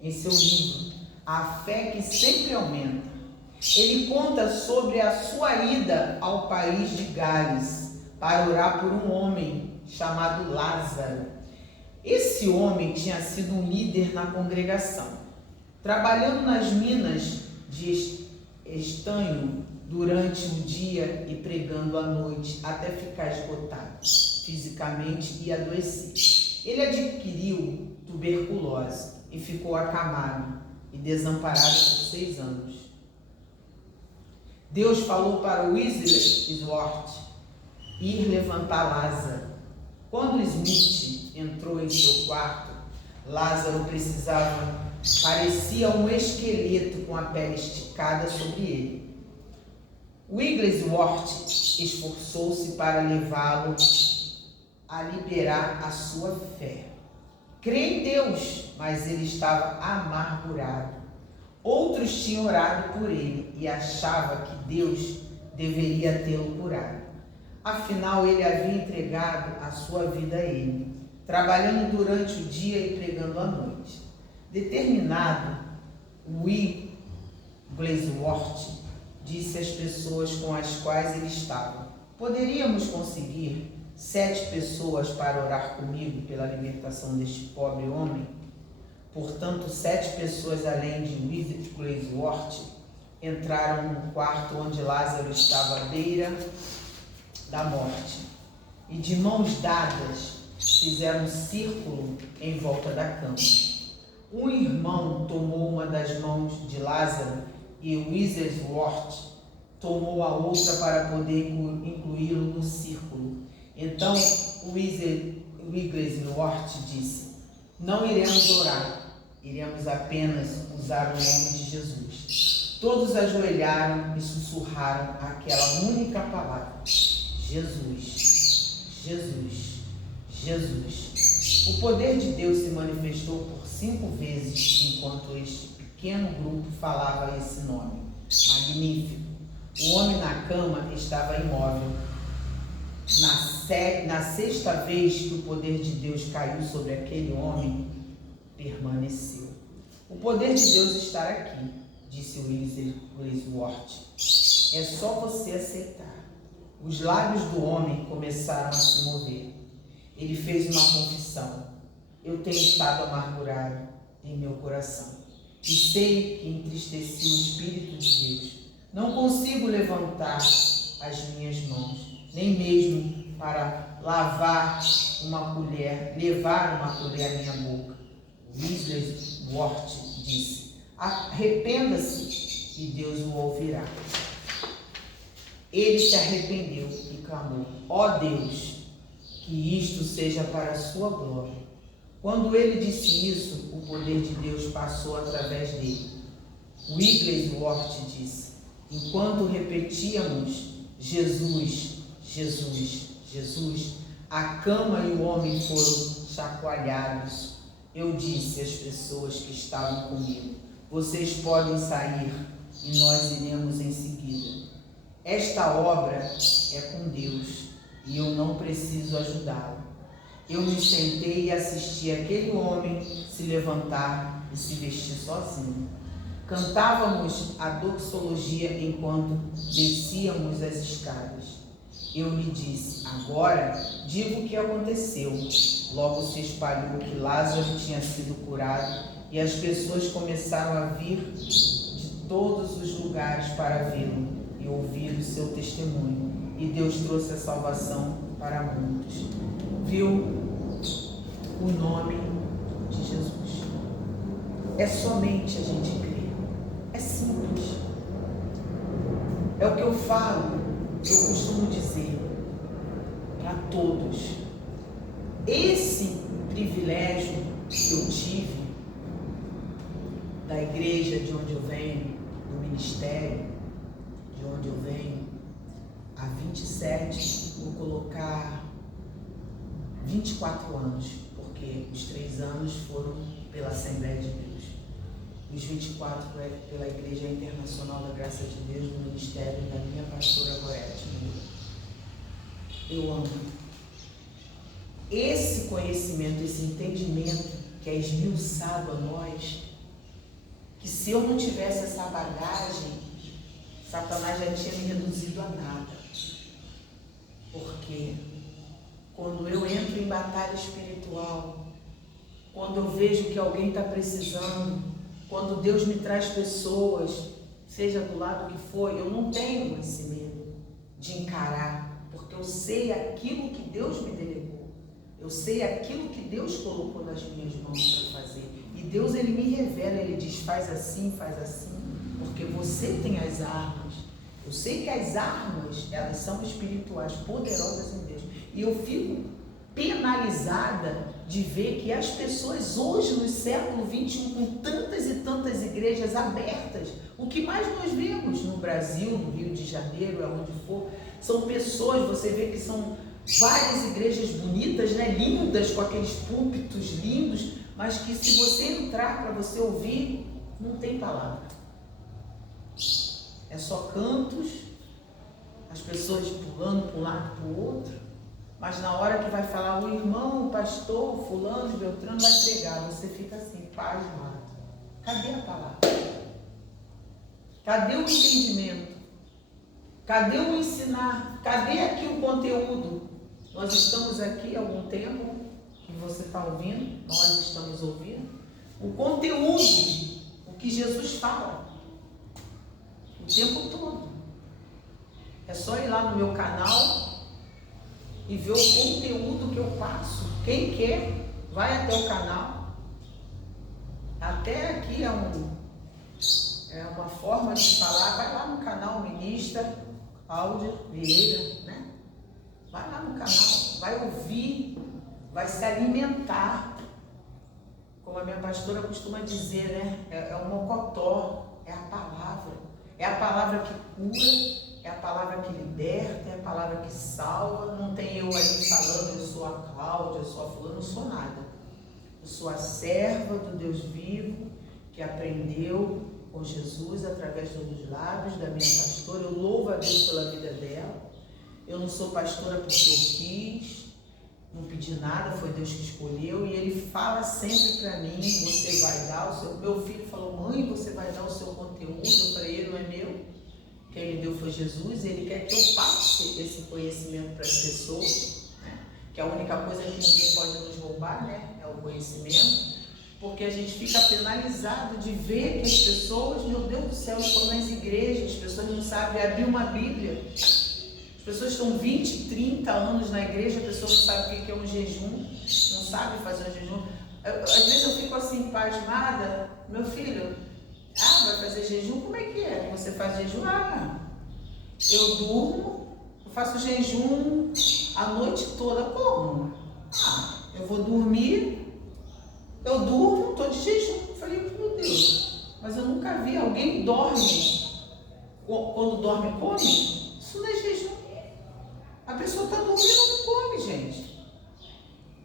em seu livro A Fé que Sempre Aumenta. Ele conta sobre a sua ida ao país de Gales para orar por um homem chamado Lázaro. Esse homem tinha sido um líder na congregação, trabalhando nas minas de estanho durante o dia e pregando à noite até ficar esgotado fisicamente e adoecer. Ele adquiriu tuberculose e ficou acamado e desamparado por 6 anos. Deus falou para Wigglesworth ir levantar Lázaro. Quando Smith entrou em seu quarto, Lázaro parecia um esqueleto com a pele esticada sobre ele. Wigglesworth esforçou-se para levá-lo a liberar a sua fé. Crê em Deus, mas ele estava amargurado. Outros tinham orado por ele e achava que Deus deveria tê-lo curado. Afinal, ele havia entregado a sua vida a ele, trabalhando durante o dia e pregando à noite. Determinado, Wigglesworth disse às pessoas com as quais ele estava: poderíamos conseguir 7 pessoas para orar comigo pela libertação deste pobre homem? Portanto, 7 pessoas além de Wigglesworth entraram no quarto onde Lázaro estava à beira da morte e, de mãos dadas, fizeram um círculo em volta da cama. Um irmão tomou uma das mãos de Lázaro e Wigglesworth tomou a outra para poder incluí-lo no círculo. Então Wigglesworth disse: não iremos orar, iremos apenas usar o nome de Jesus. Todos ajoelharam e sussurraram aquela única palavra: Jesus, Jesus, Jesus. O poder de Deus se manifestou por 5 vezes enquanto este pequeno grupo falava esse nome. Magnífico. O homem na cama estava imóvel. Na sexta vez que o poder de Deus caiu sobre aquele homem, permaneceu. O poder de Deus está aqui, disse Wigglesworth. É só você aceitar. Os lábios do homem começaram a se mover. Ele fez uma confissão. Eu tenho estado amargurado em meu coração e sei que entristeci o Espírito de Deus. Não consigo levantar as minhas mãos, nem mesmo para levar uma colher à minha boca. Wigglesworth disse: arrependa-se e Deus o ouvirá. Ele se arrependeu e clamou: ó Deus, que isto seja para a sua glória. Quando ele disse isso, o poder de Deus passou através dele. Wigglesworth disse: enquanto repetíamos Jesus, Jesus, Jesus, a cama e o homem foram chacoalhados. Eu disse às pessoas que estavam comigo: vocês podem sair e nós iremos em seguida. Esta obra é com Deus e eu não preciso ajudá-lo. Eu me sentei e assisti aquele homem se levantar e se vestir sozinho. Cantávamos a doxologia enquanto descíamos as escadas. Eu lhe disse: agora digo o que aconteceu. Logo se espalhou que Lázaro tinha sido curado e as pessoas começaram a vir de todos os lugares para vê-lo e ouvir o seu testemunho. E Deus trouxe a salvação para muitos. Viu o nome de Jesus. É somente a gente crer. É simples. É o que eu falo, eu costumo dizer para todos. Esse privilégio que eu tive da igreja de onde eu venho, do ministério de onde eu venho, há 27, vou colocar 24 anos, porque os 3 anos foram pela Assembleia de Deus. Os 24 pela Igreja Internacional da Graça de Deus, no ministério da minha pastora Gorete. Eu amo. Esse conhecimento, esse entendimento que é esmiuçado a nós, que se eu não tivesse essa bagagem, Satanás já tinha me reduzido a nada. Porque quando eu entro em batalha espiritual, quando eu vejo que alguém está precisando, quando Deus me traz pessoas, seja do lado que for, eu não tenho esse medo de encarar, porque eu sei aquilo que Deus me delegou. Eu sei aquilo que Deus colocou nas minhas mãos para fazer. E Deus, Ele me revela, Ele diz: faz assim, porque você tem as armas. Eu sei que as armas, elas são espirituais, poderosas em Deus. E eu fico penalizada de ver que as pessoas hoje, no século XXI, com tantas e tantas igrejas abertas, o que mais nós vemos no Brasil, no Rio de Janeiro, aonde for, são pessoas, você vê que são várias igrejas bonitas, né, lindas, com aqueles púlpitos lindos, mas que se você entrar para você ouvir, não tem palavra. É só cantos, as pessoas pulando para um lado para o outro, mas na hora que vai falar o irmão, o pastor, o fulano, o Beltrano vai pregar, você fica assim, pasmado. Cadê a palavra? Cadê o entendimento? Cadê o ensinar? Cadê aqui o conteúdo? Nós estamos aqui há algum tempo, que você está ouvindo, nós estamos ouvindo, o conteúdo, o que Jesus fala, o tempo todo. É só ir lá no meu canal e ver o conteúdo que eu passo. Quem quer, vai até o canal. Até aqui é uma forma de falar. Vai lá no canal Ministra Cláudia Vieira, né? Vai lá no canal, vai ouvir, vai se alimentar. Como a minha pastora costuma dizer, né? É o mocotó, é a palavra. É a palavra que cura, é a palavra que liberta, é a palavra que salva. Não tem eu ali falando, eu sou a Cláudia, eu sou a fulana, não sou nada. Eu sou a serva do Deus vivo, que aprendeu com Jesus através dos lábios da minha pastora. Eu louvo a Deus pela vida dela. Eu não sou pastora porque eu quis, não pedi nada, foi Deus que escolheu. E Ele fala sempre para mim, você vai dar o seu... Meu filho falou, mãe, você vai dar o seu conteúdo. Eu falei, ele não é meu. Quem me deu foi Jesus. Ele quer que eu passe esse conhecimento para as pessoas, né? Que a única coisa que ninguém pode nos roubar, né, é o conhecimento. Porque a gente fica penalizado de ver que as pessoas, meu Deus do céu, estão nas igrejas, as pessoas não sabem abrir uma Bíblia. As pessoas estão 20, 30 anos na igreja, a pessoa não sabe o que é um jejum, não sabe fazer um jejum. Às vezes eu fico assim, pasmada, meu filho, vai fazer jejum? Como é que é? Você faz jejum? Eu durmo, eu faço jejum a noite toda. Como? Eu vou dormir, eu durmo, estou de jejum. Eu falei, meu Deus, mas eu nunca vi alguém dorme. Quando dorme, come? Isso não é jejum. A pessoa está dormindo, não come, gente.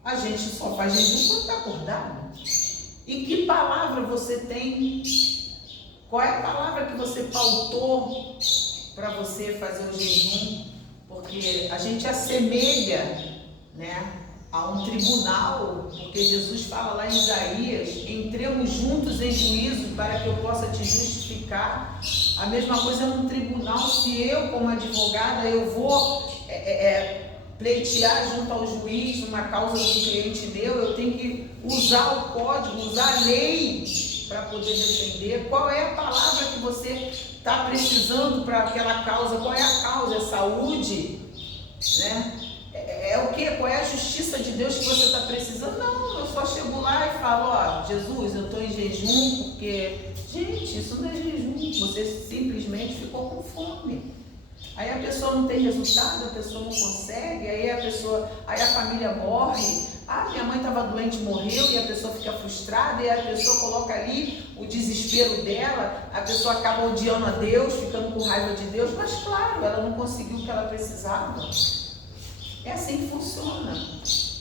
A gente só faz jejum quando está acordado. E que palavra você tem? Qual é a palavra que você pautou para você fazer o jejum? Porque a gente assemelha, né, a um tribunal, porque Jesus fala lá em Isaías, entremos juntos em juízo para que eu possa te justificar. A mesma coisa é um tribunal. Se eu, como advogada, eu vou pleitear junto ao juiz uma causa do cliente meu, eu tenho que usar o código, usar a lei para poder defender. Qual é a palavra que você está precisando para aquela causa? Qual é a causa? É saúde? Né? É o quê? Qual é a justiça de Deus que você está precisando? Não, eu só chego lá e falo, Jesus, eu estou em jejum porque... Gente, isso não é jejum, você simplesmente ficou com fome. Aí a pessoa não tem resultado, a pessoa não consegue, aí a família morre. Minha mãe estava doente, morreu, e a pessoa fica frustrada, e a pessoa coloca ali o desespero dela, a pessoa acaba odiando a Deus, ficando com raiva de Deus, mas claro, ela não conseguiu o que ela precisava. É assim que funciona.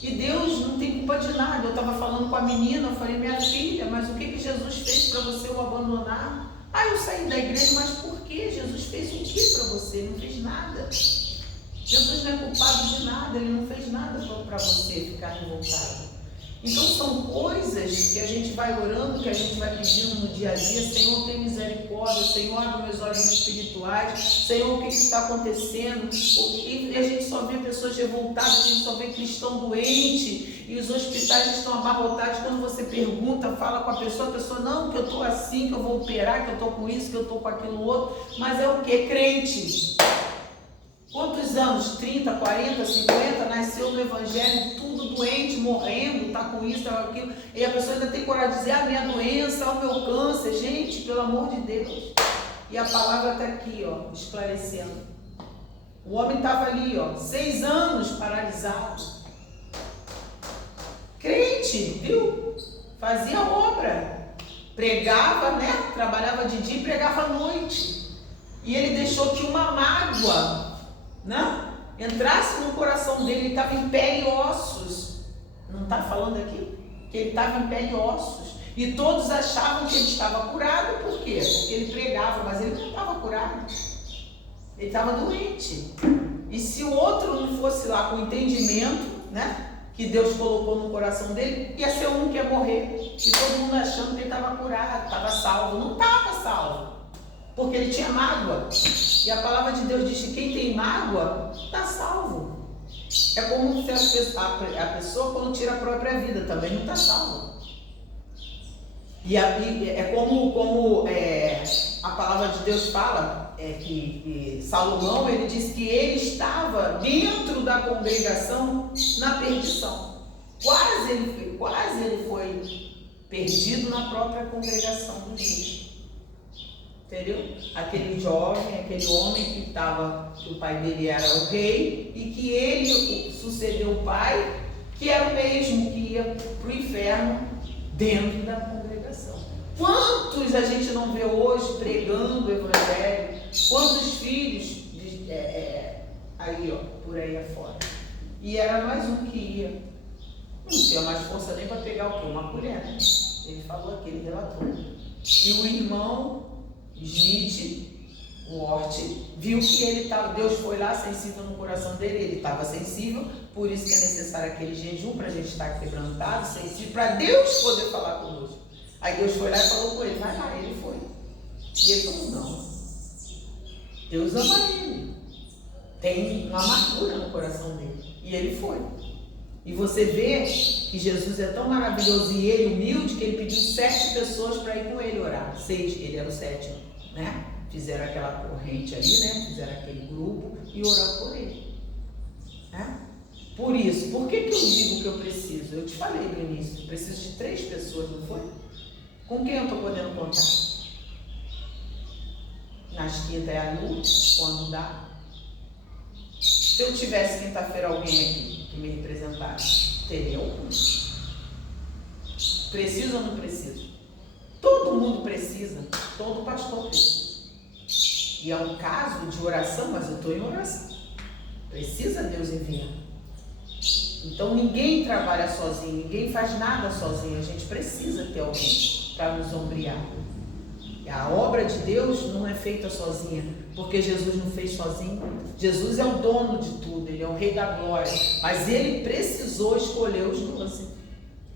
E Deus não tem culpa de nada. Eu estava falando com a menina, eu falei, minha filha, mas o que Jesus fez para você o abandonar? Eu saí da igreja, mas por quê? Jesus fez o que para você? Ele não fez nada. Jesus não é culpado de nada, Ele não fez nada para você ficar revoltado. Então são coisas que a gente vai orando, que a gente vai pedindo no dia a dia. Senhor, tem misericórdia. Senhor, abre meus olhos espirituais. Senhor, o que está acontecendo? E a gente só vê pessoas revoltadas, a gente só vê cristão doente, e os hospitais estão abarrotados. Quando você pergunta, fala com a pessoa, não, que eu estou assim, que eu vou operar, que eu estou com isso, que eu estou com aquilo outro. Mas é o que? Crente. Quantos anos? 30, 40, 50, nasceu no evangelho, tudo doente, morrendo, está com isso, está com aquilo, e a pessoa ainda tem coragem de dizer, a minha doença, o meu câncer. Gente, pelo amor de Deus. E a palavra está aqui, esclarecendo. O homem estava ali, 6 anos paralisado. Crente, viu? Fazia obra, pregava, né? Trabalhava de dia e pregava à noite. E ele deixou que uma mágoa, né, entrasse no coração dele. Ele estava em pele e ossos. Não está falando aqui? Que ele estava em pele e ossos. E todos achavam que ele estava curado. Por quê? Porque ele pregava, mas ele não estava curado. Ele estava doente. E se o outro não fosse lá com entendimento, né, que Deus colocou no coração dele, ia ser um que ia morrer. E todo mundo achando que ele estava curado, estava salvo. Não estava salvo, porque ele tinha mágoa. E a palavra de Deus diz que quem tem mágoa está salvo. É como se a pessoa, quando tira a própria vida, também não está salva. E é como a palavra de Deus fala, que Salomão, ele disse que ele estava dentro da congregação na perdição. Quase ele foi perdido na própria congregação do dia. Entendeu? Aquele jovem, aquele homem que o pai dele era o rei, e que ele sucedeu o pai, que era o mesmo que ia para o inferno dentro da congregação. Quantos a gente não vê hoje pregando o evangelho? Quantos filhos aí, ó, por aí afora. E era mais um que ia. Não tinha mais força nem para pegar o quê? Uma colher, né? Ele falou aqui, ele relatou. E o irmão Smith, o Hort, viu que ele estava, Deus foi lá sensível no coração dele, ele estava sensível, por isso que é necessário aquele jejum para a gente estar quebrantado, sensível, para Deus poder falar conosco. Aí Deus foi lá e falou com ele, vai lá, ele foi. E ele falou, não, Deus ama ele, tem uma amargura no coração dele, e ele foi. E você vê que Jesus é tão maravilhoso e ele humilde que ele pediu 7 pessoas para ir com ele orar. 6, ele era o 7º, né? Fizeram aquela corrente ali, né? Fizeram aquele grupo e oraram por ele. Né? Por isso, por que eu digo que eu preciso? Eu te falei no início, eu preciso de 3 pessoas, não foi? Com quem eu estou podendo contar? Nas quintas é a luz, quando dá. Se eu tivesse quinta-feira alguém aqui que me representasse, teria um. Preciso ou não preciso? Todo mundo precisa, todo pastor precisa. E é um caso de oração, mas eu estou em oração. Precisa Deus enviar. Então ninguém trabalha sozinho, ninguém faz nada sozinho. A gente precisa ter alguém para nos ombrear. A obra de Deus não é feita sozinha, porque Jesus não fez sozinho. Jesus é o dono de tudo, ele é o rei da glória, mas ele precisou escolher os 12.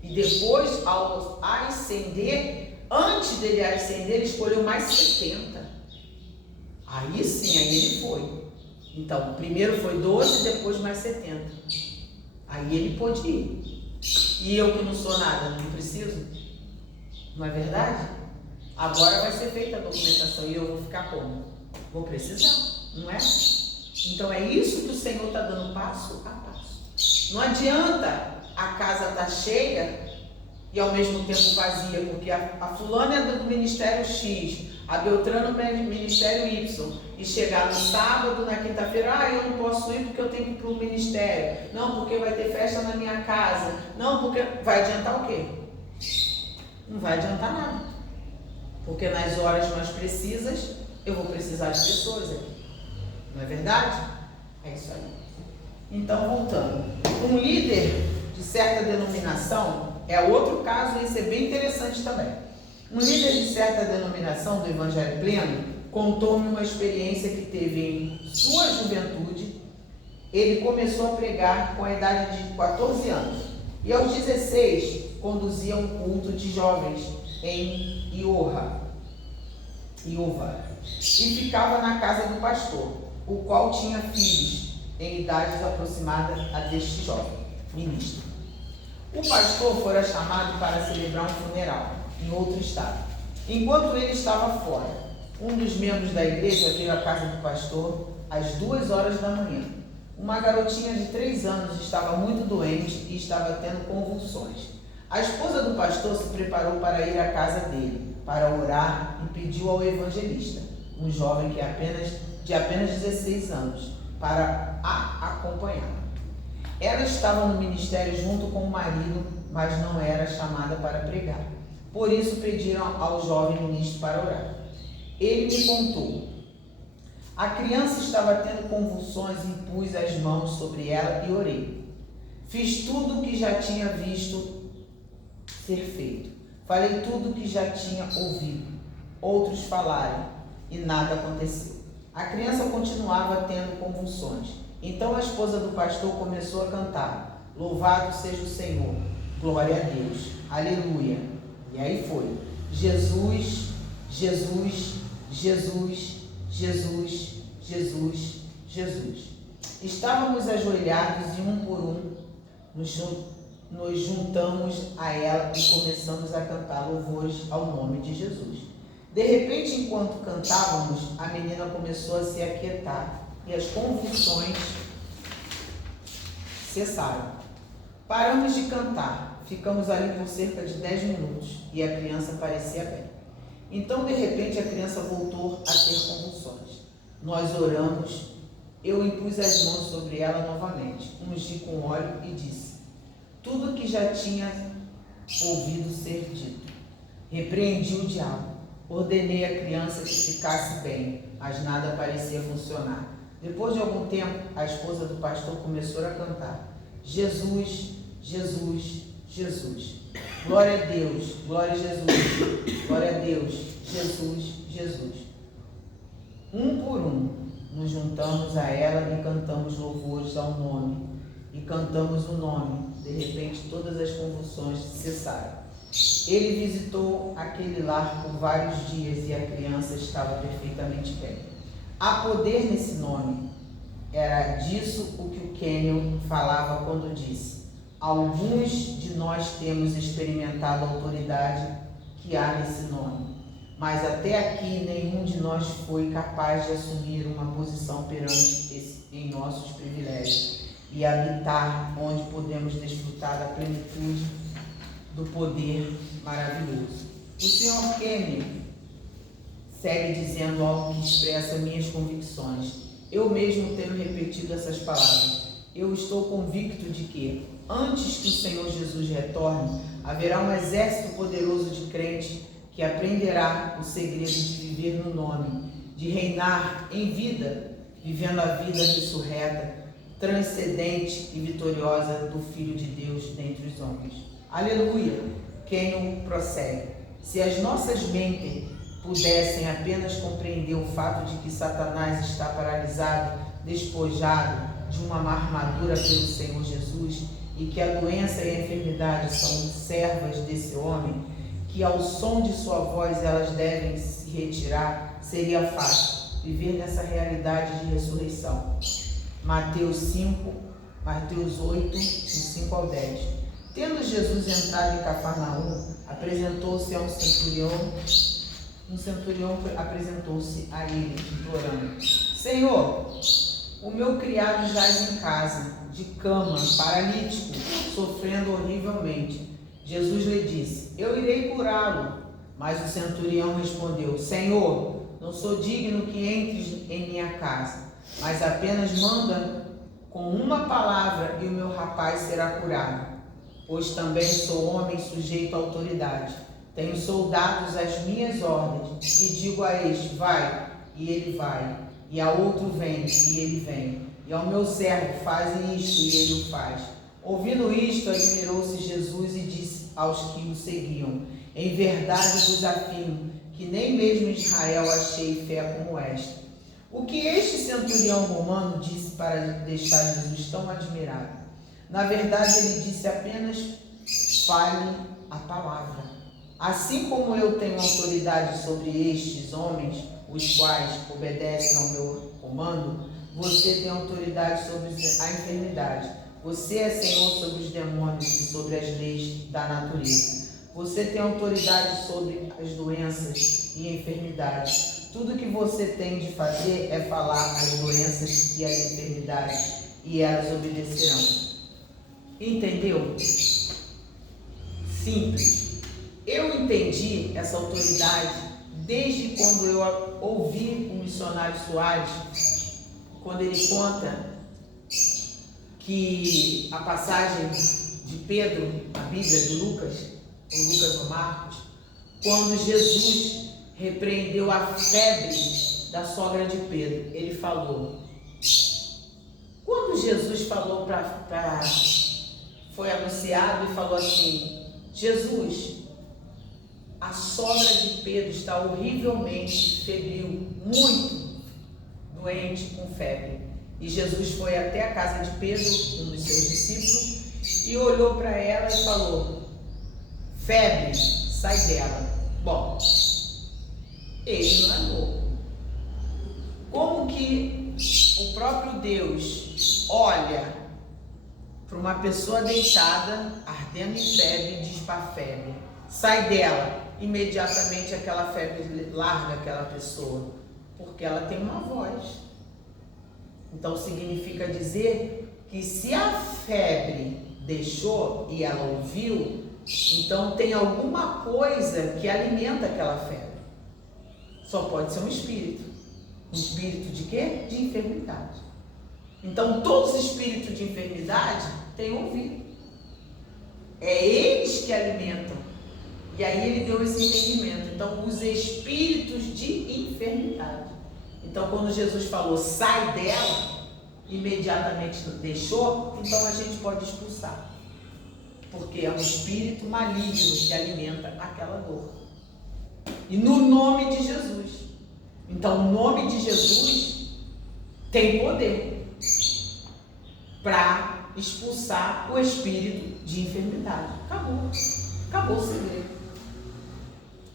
E depois, ao ascender, antes dele ascender, ele escolheu mais 70. Aí sim, aí ele foi. Então, primeiro foi 12, depois mais 70. Aí ele pôde ir. E eu que não sou nada, não preciso? Não é verdade? Agora vai ser feita a documentação e eu vou ficar como? Vou precisar, não é? Então é isso que o Senhor está dando passo a passo. Não adianta a casa estar cheia e ao mesmo tempo vazia, porque a fulana é do Ministério X, a Beltrana do Ministério Y, e chegar no sábado, na quinta-feira, eu não posso ir porque eu tenho que ir para o ministério, não, porque vai ter festa na minha casa, não, porque vai adiantar o quê? Não vai adiantar nada. Porque nas horas mais precisas, eu vou precisar de pessoas aqui. Não é verdade? É isso aí. Então, voltando. Um líder de certa denominação é outro caso, e esse é bem interessante também. Um líder de certa denominação do Evangelho Pleno contou-me uma experiência que teve em sua juventude. Ele começou a pregar com a idade de 14 anos. E aos 16, conduzia um culto de jovens em Iova, e ficava na casa do pastor, o qual tinha filhos em idades aproximadas a deste jovem ministro. O pastor fora chamado para celebrar um funeral em outro estado. Enquanto ele estava fora, um dos membros da igreja veio à casa do pastor às 2 horas da manhã. Uma garotinha de 3 anos estava muito doente e estava tendo convulsões. A esposa do pastor se preparou para ir à casa dele, para orar, e pediu ao evangelista, um jovem de apenas 16 anos, para a acompanhar. Ela estava no ministério junto com o marido, mas não era chamada para pregar. Por isso pediram ao jovem ministro para orar. Ele me contou. A criança estava tendo convulsões e pus as mãos sobre ela e orei. Fiz tudo o que já tinha visto ser feito. Falei tudo o que já tinha ouvido. Outros falaram e nada aconteceu. A criança continuava tendo convulsões. Então a esposa do pastor começou a cantar: Louvado seja o Senhor, glória a Deus, aleluia. E aí foi: Jesus, Jesus, Jesus, Jesus, Jesus, Jesus. Estávamos ajoelhados e um por um nos juntamos a ela e começamos a cantar louvores ao nome de Jesus. De repente, enquanto cantávamos, a menina começou a se aquietar e as convulsões cessaram. Paramos de cantar, ficamos ali por cerca de 10 minutos e a criança parecia bem. Então, de repente, a criança voltou a ter convulsões. Nós oramos, eu impus as mãos sobre ela novamente, ungi com óleo e disse tudo o que já tinha ouvido ser dito. Repreendi o diabo, ordenei à criança que ficasse bem, mas nada parecia funcionar. Depois de algum tempo, a esposa do pastor começou a cantar: Jesus, Jesus, Jesus. Glória a Deus, glória a Jesus, glória a Deus, Jesus, Jesus. Um por um, nos juntamos a ela e cantamos louvores ao nome. E cantamos o nome. De repente, todas as convulsões cessaram. Ele visitou aquele lar por vários dias e a criança estava perfeitamente bem. Há poder nesse nome. Era disso o que o Kenyon falava quando disse: alguns de nós temos experimentado a autoridade que há nesse nome, mas até aqui nenhum de nós foi capaz de assumir uma posição perante em nossos privilégios e habitar onde podemos desfrutar da plenitude do poder maravilhoso. O Sr. Kenyon segue dizendo algo que expressa minhas convicções. Eu mesmo tenho repetido essas palavras. Eu estou convicto de que, antes que o Senhor Jesus retorne, haverá um exército poderoso de crentes que aprenderá o segredo de viver no nome, de reinar em vida, vivendo a vida ressurreta, transcendente e vitoriosa do Filho de Deus dentre os homens. Aleluia! Kenyon prossegue. Se as nossas mentes pudessem apenas compreender o fato de que Satanás está paralisado, despojado de uma armadura pelo Senhor Jesus e que a doença e a enfermidade são servas desse homem, que ao som de sua voz elas devem se retirar, seria fácil viver nessa realidade de ressurreição. Mateus 8, do 5 ao 10. Tendo Jesus entrado em Cafarnaum, apresentou-se a um centurião. Um centurião apresentou-se a ele, implorando: Senhor, o meu criado jaz em casa, de cama, paralítico, sofrendo horrivelmente. Jesus lhe disse: eu irei curá-lo. Mas o centurião respondeu: Senhor, não sou digno que entres em minha casa, mas apenas manda com uma palavra e o meu rapaz será curado. Pois também sou homem sujeito à autoridade. Tenho soldados às minhas ordens, e digo a este: vai, e ele vai, e a outro: vem, e ele vem, e ao meu servo: faze isto, e ele o faz. Ouvindo isto, admirou-se Jesus e disse aos que o seguiam: em verdade vos afirmo que nem mesmo em Israel achei fé como esta. O que este centurião romano disse para deixar Jesus tão admirado? Na verdade, ele disse apenas: fale a palavra. Assim como eu tenho autoridade sobre estes homens, os quais obedecem ao meu comando, você tem autoridade sobre a enfermidade. Você é Senhor sobre os demônios e sobre as leis da natureza. Você tem autoridade sobre as doenças e enfermidades. Tudo que você tem de fazer é falar as doenças e as enfermidades, e elas obedecerão. Entendeu? Simples. Eu entendi essa autoridade desde quando eu ouvi o missionário Soares, quando ele conta que a passagem de Pedro, a Bíblia de Lucas, ou Lucas ou Marcos, quando Jesus repreendeu a febre da sogra de Pedro, ele falou, quando Jesus falou foi anunciado e falou assim: Jesus, a sogra de Pedro está horrivelmente febril, muito doente com febre. E Jesus foi até a casa de Pedro, um dos seus discípulos, e olhou para ela e falou: febre, sai dela. Bom, ele não é louco. Como que o próprio Deus olha para uma pessoa deitada, ardendo em febre, e diz para a febre: sai dela. Imediatamente aquela febre larga aquela pessoa, porque ela tem uma voz. Então significa dizer que se a febre deixou e ela ouviu, então tem alguma coisa que alimenta aquela febre. Só pode ser um espírito. Um espírito de quê? De enfermidade. Então todos os espíritos de enfermidade têm ouvido. É eles que alimentam. E aí ele deu esse entendimento. Então, os espíritos de enfermidade. Então, quando Jesus falou, sai dela, imediatamente deixou, então a gente pode expulsar. Porque é um espírito maligno que alimenta aquela dor. E no nome de Jesus. Então, o nome de Jesus tem poder para expulsar o espírito de enfermidade. Acabou. Acabou o segredo.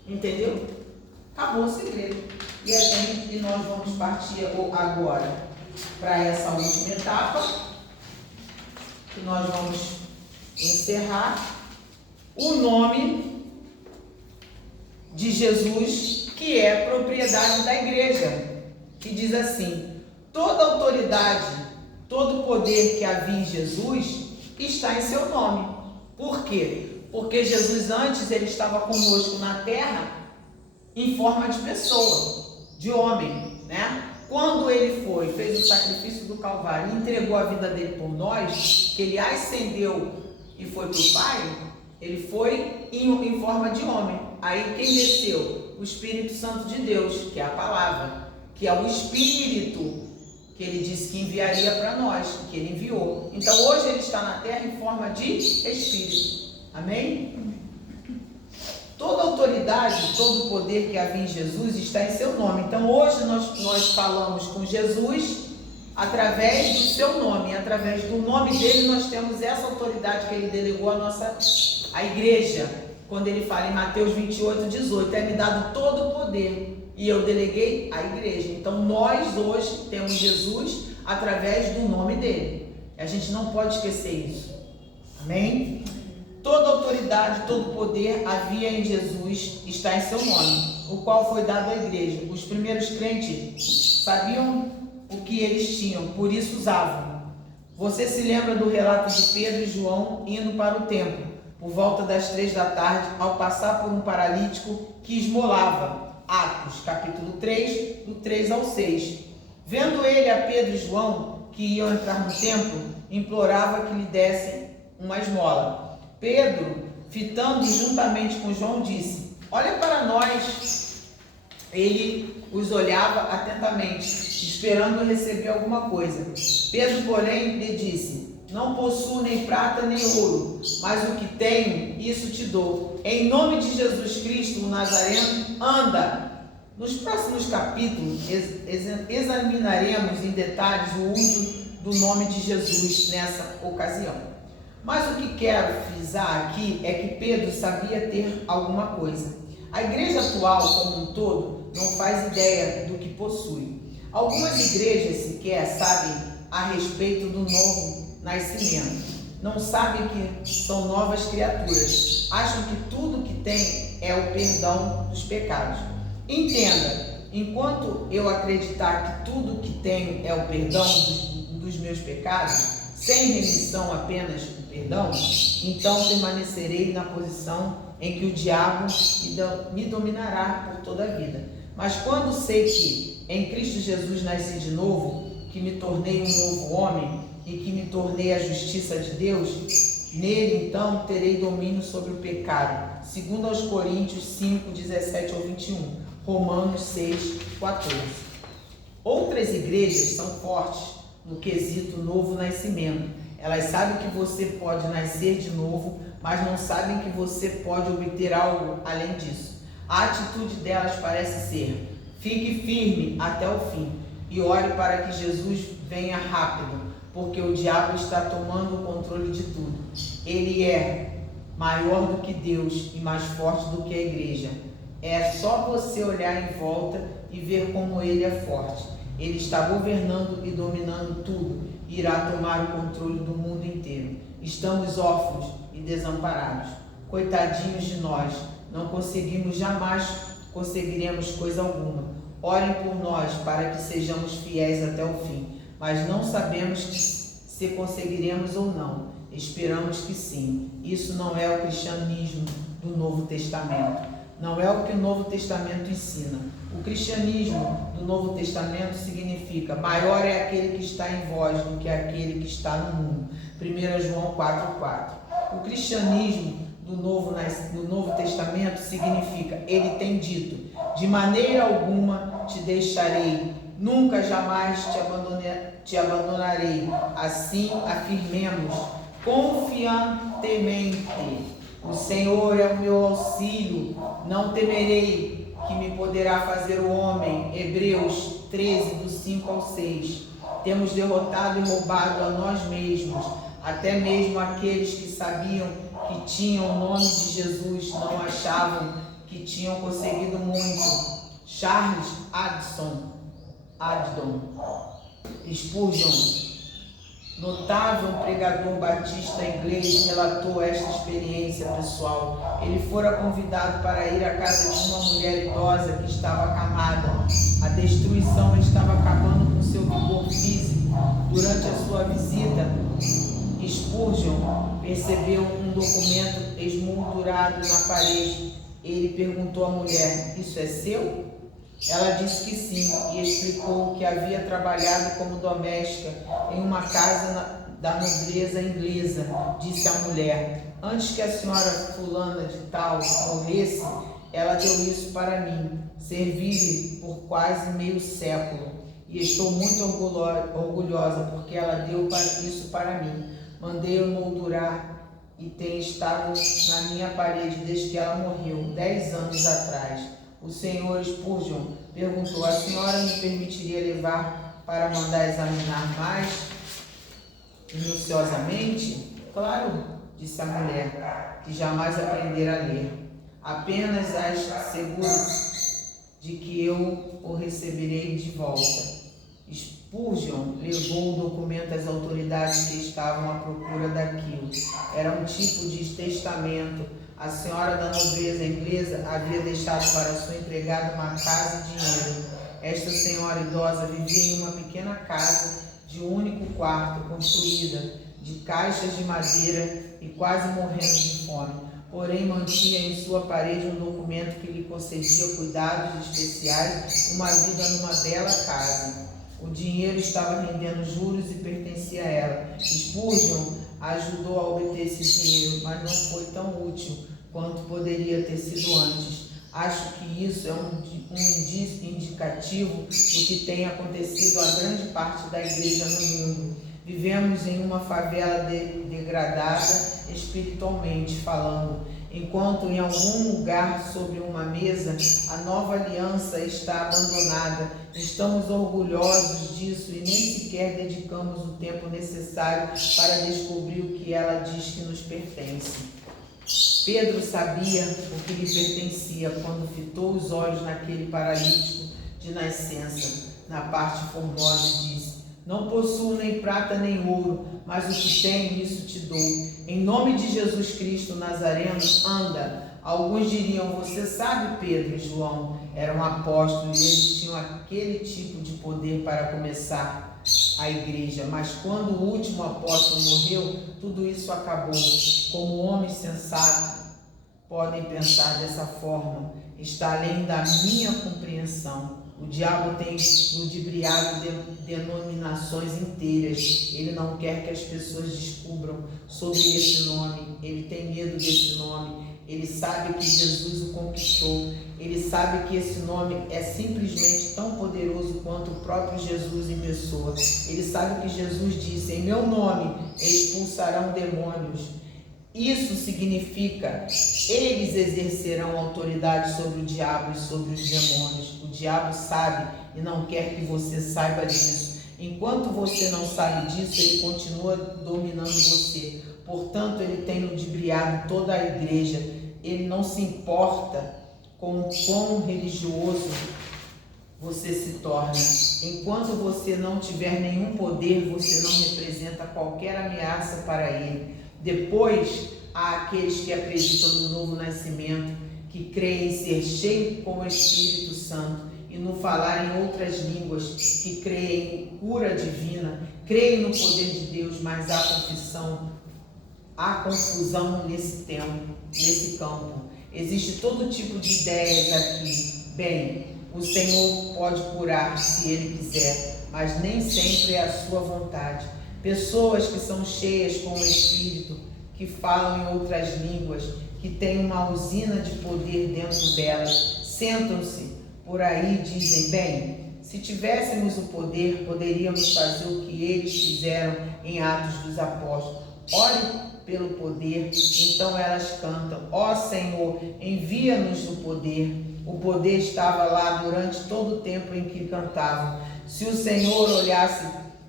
Entendeu? Acabou o segredo. E nós vamos partir agora para essa última etapa, que nós vamos encerrar. O nome de Jesus, que é propriedade da igreja, que diz assim: toda autoridade, todo poder que havia em Jesus está em seu nome. Por quê? Porque Jesus antes ele estava conosco na terra em forma de pessoa, de homem, né? Quando ele fez o sacrifício do Calvário e entregou a vida dele por nós, que ele ascendeu e foi para o Pai, ele foi em forma de homem. Aí quem desceu? O Espírito Santo de Deus, que é a palavra, que é o Espírito que ele disse que enviaria para nós, que ele enviou. Então hoje ele está na terra em forma de Espírito. Amém? Toda autoridade, todo poder que havia em Jesus está em seu nome. Então hoje nós falamos com Jesus através do seu nome. Através do nome dele nós temos essa autoridade que ele delegou à igreja. Quando ele fala em Mateus 28:18, é me dado todo o poder e eu deleguei à igreja. Então nós hoje temos Jesus através do nome dele. A gente não pode esquecer isso. Amém? Toda autoridade, todo poder havia em Jesus está em seu nome, o qual foi dado à igreja. Os primeiros crentes sabiam o que eles tinham, por isso usavam. Você se lembra do relato de Pedro e João indo para o templo, por volta das 3 da tarde, ao passar por um paralítico que esmolava. Atos, capítulo 3, do 3 ao 6. Vendo ele a Pedro e João, que iam entrar no templo, implorava que lhe dessem uma esmola. Pedro, fitando juntamente com João, disse: olha para nós. Ele os olhava atentamente, esperando receber alguma coisa. Pedro, porém, lhe disse: não possuo nem prata nem ouro, mas o que tenho, isso te dou. Em nome de Jesus Cristo, o Nazareno, anda. Nos próximos capítulos, examinaremos em detalhes o uso do nome de Jesus nessa ocasião. Mas o que quero frisar aqui é que Pedro sabia ter alguma coisa. A igreja atual, como um todo, não faz ideia do que possui. Algumas igrejas sequer sabem a respeito do novo nascimento. Não sabem que são novas criaturas. Acham que tudo que tem é o perdão dos pecados. Entenda, enquanto eu acreditar que tudo que tenho é o perdão dos meus pecados, sem remissão apenas o perdão, então permanecerei na posição em que o diabo me dominará por toda a vida. Mas quando sei que em Cristo Jesus nasci de novo, que me tornei um novo homem e que me tornei a justiça de Deus, nele então terei domínio sobre o pecado. Segundo aos Coríntios 5, 17 ao 21, Romanos 6, 14. Outras igrejas são fortes no quesito novo nascimento. Elas sabem que você pode nascer de novo, mas não sabem que você pode obter algo além disso. A atitude delas parece ser: fique firme até o fim e ore para que Jesus venha rápido, porque o diabo está tomando o controle de tudo. Ele é maior do que Deus e mais forte do que a igreja. É só você olhar em volta e ver como ele é forte. Ele está governando e dominando tudo. Irá tomar o controle do mundo inteiro. Estamos órfãos e desamparados. Coitadinhos de nós. Não jamais conseguiremos coisa alguma. Orem por nós para que sejamos fiéis até o fim. Mas não sabemos se conseguiremos ou não. Esperamos que sim. Isso não é o cristianismo do Novo Testamento. Não é o que o Novo Testamento ensina. O cristianismo do Novo Testamento significa: maior é aquele que está em vós do que aquele que está no mundo. 1 João 4,4. O cristianismo do Novo Testamento significa: ele tem dito: de maneira alguma te deixarei nunca jamais te abandonarei. Assim afirmemos confiantemente: o Senhor é o meu auxílio, não temerei que me poderá fazer o homem. Hebreus 13, do 5 ao 6. Temos derrotado e roubado a nós mesmos, até mesmo aqueles que sabiam que tinham o nome de Jesus, não achavam que tinham conseguido muito. Charles Haddon Spurgeon, notável pregador batista inglês, relatou esta experiência pessoal. Ele fora convidado para ir à casa de uma mulher idosa que estava acamada. A destruição estava acabando com seu vigor físico. Durante a sua visita, Spurgeon percebeu um documento esmoldurado na parede. Ele perguntou à mulher: "Isso é seu?" Ela disse que sim e explicou que havia trabalhado como doméstica em uma casa da nobreza inglesa. Disse a mulher: "Antes que a senhora fulana de tal morresse, ela deu isso para mim. Servi-lhe por quase meio século e estou muito orgulhosa porque ela deu isso para mim. Mandei-o moldurar e tem estado na minha parede desde que ela morreu, 10 anos atrás." O senhor Spurgeon perguntou: "A senhora me permitiria levar para mandar examinar mais minuciosamente?" "Claro", disse a mulher, que jamais aprendera a ler. "Apenas as seguro de que eu o receberei de volta." Spurgeon levou o documento às autoridades que estavam à procura daquilo. Era um tipo de testamento. A senhora da nobreza inglesa havia deixado para sua empregada uma casa e dinheiro. Esta senhora idosa vivia em uma pequena casa de um único quarto, construída de caixas de madeira e quase morrendo de fome. Porém, mantinha em sua parede um documento que lhe concedia cuidados especiais, uma vida numa bela casa. O dinheiro estava rendendo juros e pertencia a ela. Spurgeon ajudou a obter esse dinheiro, mas não foi tão útil quanto poderia ter sido antes. Acho que isso é um indício indicativo do que tem acontecido a grande parte da igreja no mundo. Vivemos em uma favela degradada espiritualmente falando, enquanto em algum lugar sobre uma mesa a nova aliança está abandonada. Estamos orgulhosos disso e nem sequer dedicamos o tempo necessário para descobrir o que ela diz que nos pertence. Pedro sabia o que lhe pertencia quando fitou os olhos naquele paralítico de nascença, na parte formosa, e disse: "Não possuo nem prata nem ouro, mas o que tenho, isso te dou. Em nome de Jesus Cristo Nazareno, anda." Alguns diriam: "Você sabe, Pedro e João eram apóstolos e eles tinham aquele tipo de poder para começar a igreja. Mas quando o último apóstolo morreu, tudo isso acabou." Como homens sensatos podem pensar dessa forma, está além da minha compreensão. O diabo tem ludibriado denominações inteiras. Ele não quer que as pessoas descubram sobre esse nome. Ele tem medo desse nome. Ele sabe que Jesus o conquistou. Ele sabe que esse nome é simplesmente tão poderoso quanto o próprio Jesus em pessoa. Ele sabe que Jesus disse: "Em meu nome expulsarão demônios." Isso significa: eles exercerão autoridade sobre o diabo e sobre os demônios. O diabo sabe e não quer que você saiba disso. Enquanto você não sabe disso, ele continua dominando você. Portanto, ele tem ludibriado toda a igreja. Ele não se importa com o quão religioso você se torna. Enquanto você não tiver nenhum poder, você não representa qualquer ameaça para ele. Depois, há aqueles que acreditam no novo nascimento, que creem ser cheio com o Espírito Santo e no falar em outras línguas, que creem em cura divina, creem no poder de Deus, mas há confusão nesse campo. Existe todo tipo de ideias aqui. Bem, o Senhor pode curar se Ele quiser, mas nem sempre é a sua vontade. Pessoas que são cheias com o Espírito, que falam em outras línguas, que têm uma usina de poder dentro delas, sentam-se por aí e dizem: "Bem, Se tivéssemos o poder, poderíamos fazer o que eles fizeram em Atos dos Apóstolos. Ore pelo poder, então elas cantam: ó Senhor, envia-nos o poder. O poder estava lá durante todo o tempo em que cantavam. Se o Senhor olhasse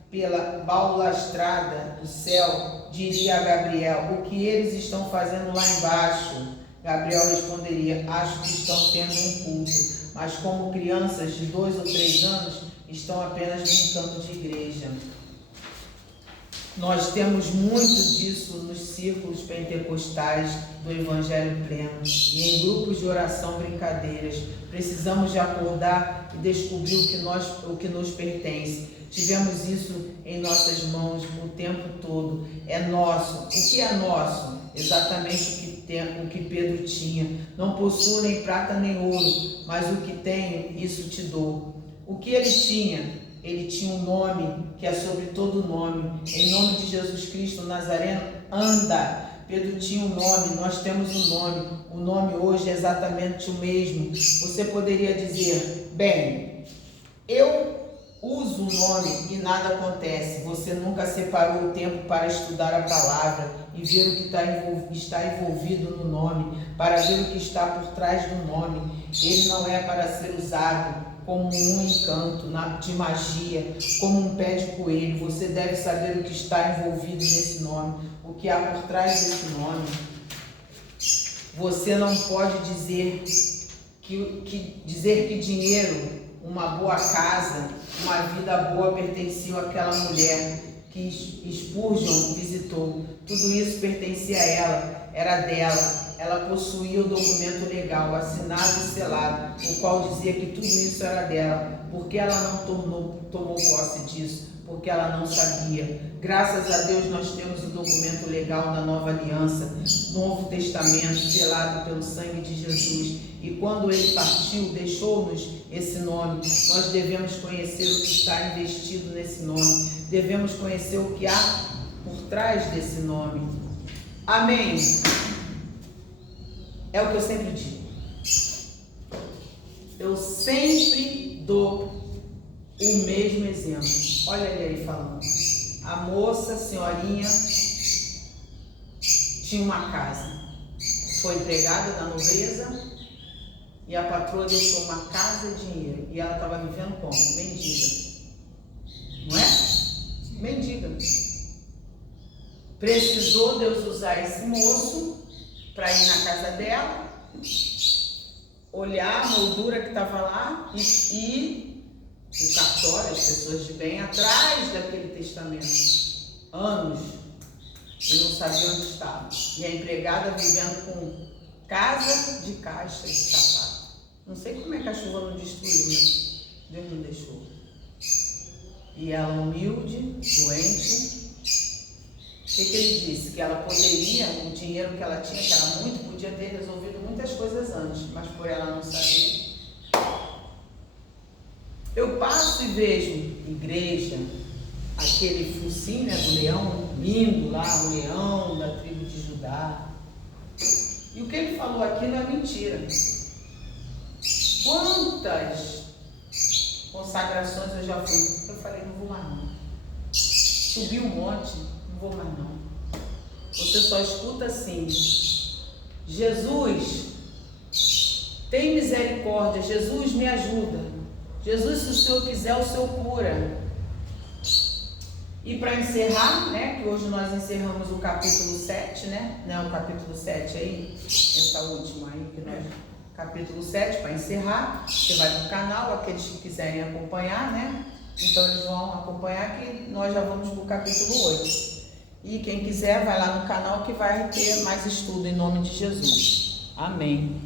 pela balaustrada do céu, diria a Gabriel: o que eles estão fazendo lá embaixo? Gabriel responderia: acho que estão tendo um culto, mas como crianças de 2 ou 3 anos, estão apenas brincando de igreja. Nós temos muito disso nos círculos pentecostais do Evangelho Pleno e em grupos de oração brincadeiras. Precisamos de acordar e descobrir o que nos pertence. Tivemos isso em nossas mãos o tempo todo. É nosso. O que é nosso? Exatamente o que Pedro tinha. Não possuo nem prata nem ouro, mas o que tenho, isso te dou. O que ele tinha? Ele tinha um nome que é sobre todo nome. Em nome de Jesus Cristo Nazareno, anda. Pedro tinha um nome, nós temos um nome. O nome hoje é exatamente o mesmo. Você poderia dizer: bem, eu uso o nome e nada acontece. Você nunca separou o tempo para estudar a palavra e ver o que está envolvido no nome, para ver o que está por trás do nome. Ele não é para ser usado como um encanto de magia, como um pé de coelho. Você deve saber o que está envolvido nesse nome, o que há por trás desse nome. Você não pode dizer que dinheiro, uma boa casa, uma vida boa pertenciam àquela mulher que Spurgeon visitou. Tudo isso pertencia a ela, era dela. Ela possuía o documento legal, assinado e selado, o qual dizia que tudo isso era dela. Por que ela não tomou posse disso? Porque ela não sabia. Graças a Deus nós temos o documento legal da nova aliança, Novo Testamento, selado pelo sangue de Jesus. E quando ele partiu, deixou-nos esse nome. Nós devemos conhecer o que está investido nesse nome. Devemos conhecer o que há por trás desse nome. Amém? É o que eu sempre digo. Eu sempre dou o mesmo exemplo. Olha ele aí falando. A moça, a senhorinha, tinha uma casa. Foi empregada da nobreza e a patroa deixou uma casa e dinheiro. E ela estava vivendo como? Mendiga. Não é? Mendiga. Precisou Deus usar esse moço para ir na casa dela, olhar a moldura que estava lá e o cartório, as pessoas de bem, atrás daquele testamento. Anos. E não sabia onde estava. E a empregada vivendo com casa de caixa de sapato. Não sei como é que a chuva não destruiu, né? Deus não deixou. E ela humilde, doente. O que ele disse? Que ela poderia, o dinheiro que ela tinha, que era muito, podia ter resolvido muitas coisas antes, mas por ela não saber. Eu passo e vejo igreja, aquele focinho, né, do leão lindo lá, o leão da tribo de Judá. E o que ele falou aqui não é mentira. Quantas consagrações eu já fui? Eu falei: não vou mais não. Subi um monte, não vou mais não. Você só escuta assim: Jesus, tem misericórdia. Jesus, me ajuda. Jesus, se o Senhor quiser, o Senhor cura. E para encerrar, né, que hoje nós encerramos o capítulo 7, né? Não é o capítulo 7 aí? Essa última aí que nós... Capítulo 7, para encerrar, você vai no canal, aqueles que quiserem acompanhar, né? Então eles vão acompanhar que nós já vamos para o capítulo 8. E quem quiser vai lá no canal que vai ter mais estudo em nome de Jesus. Amém.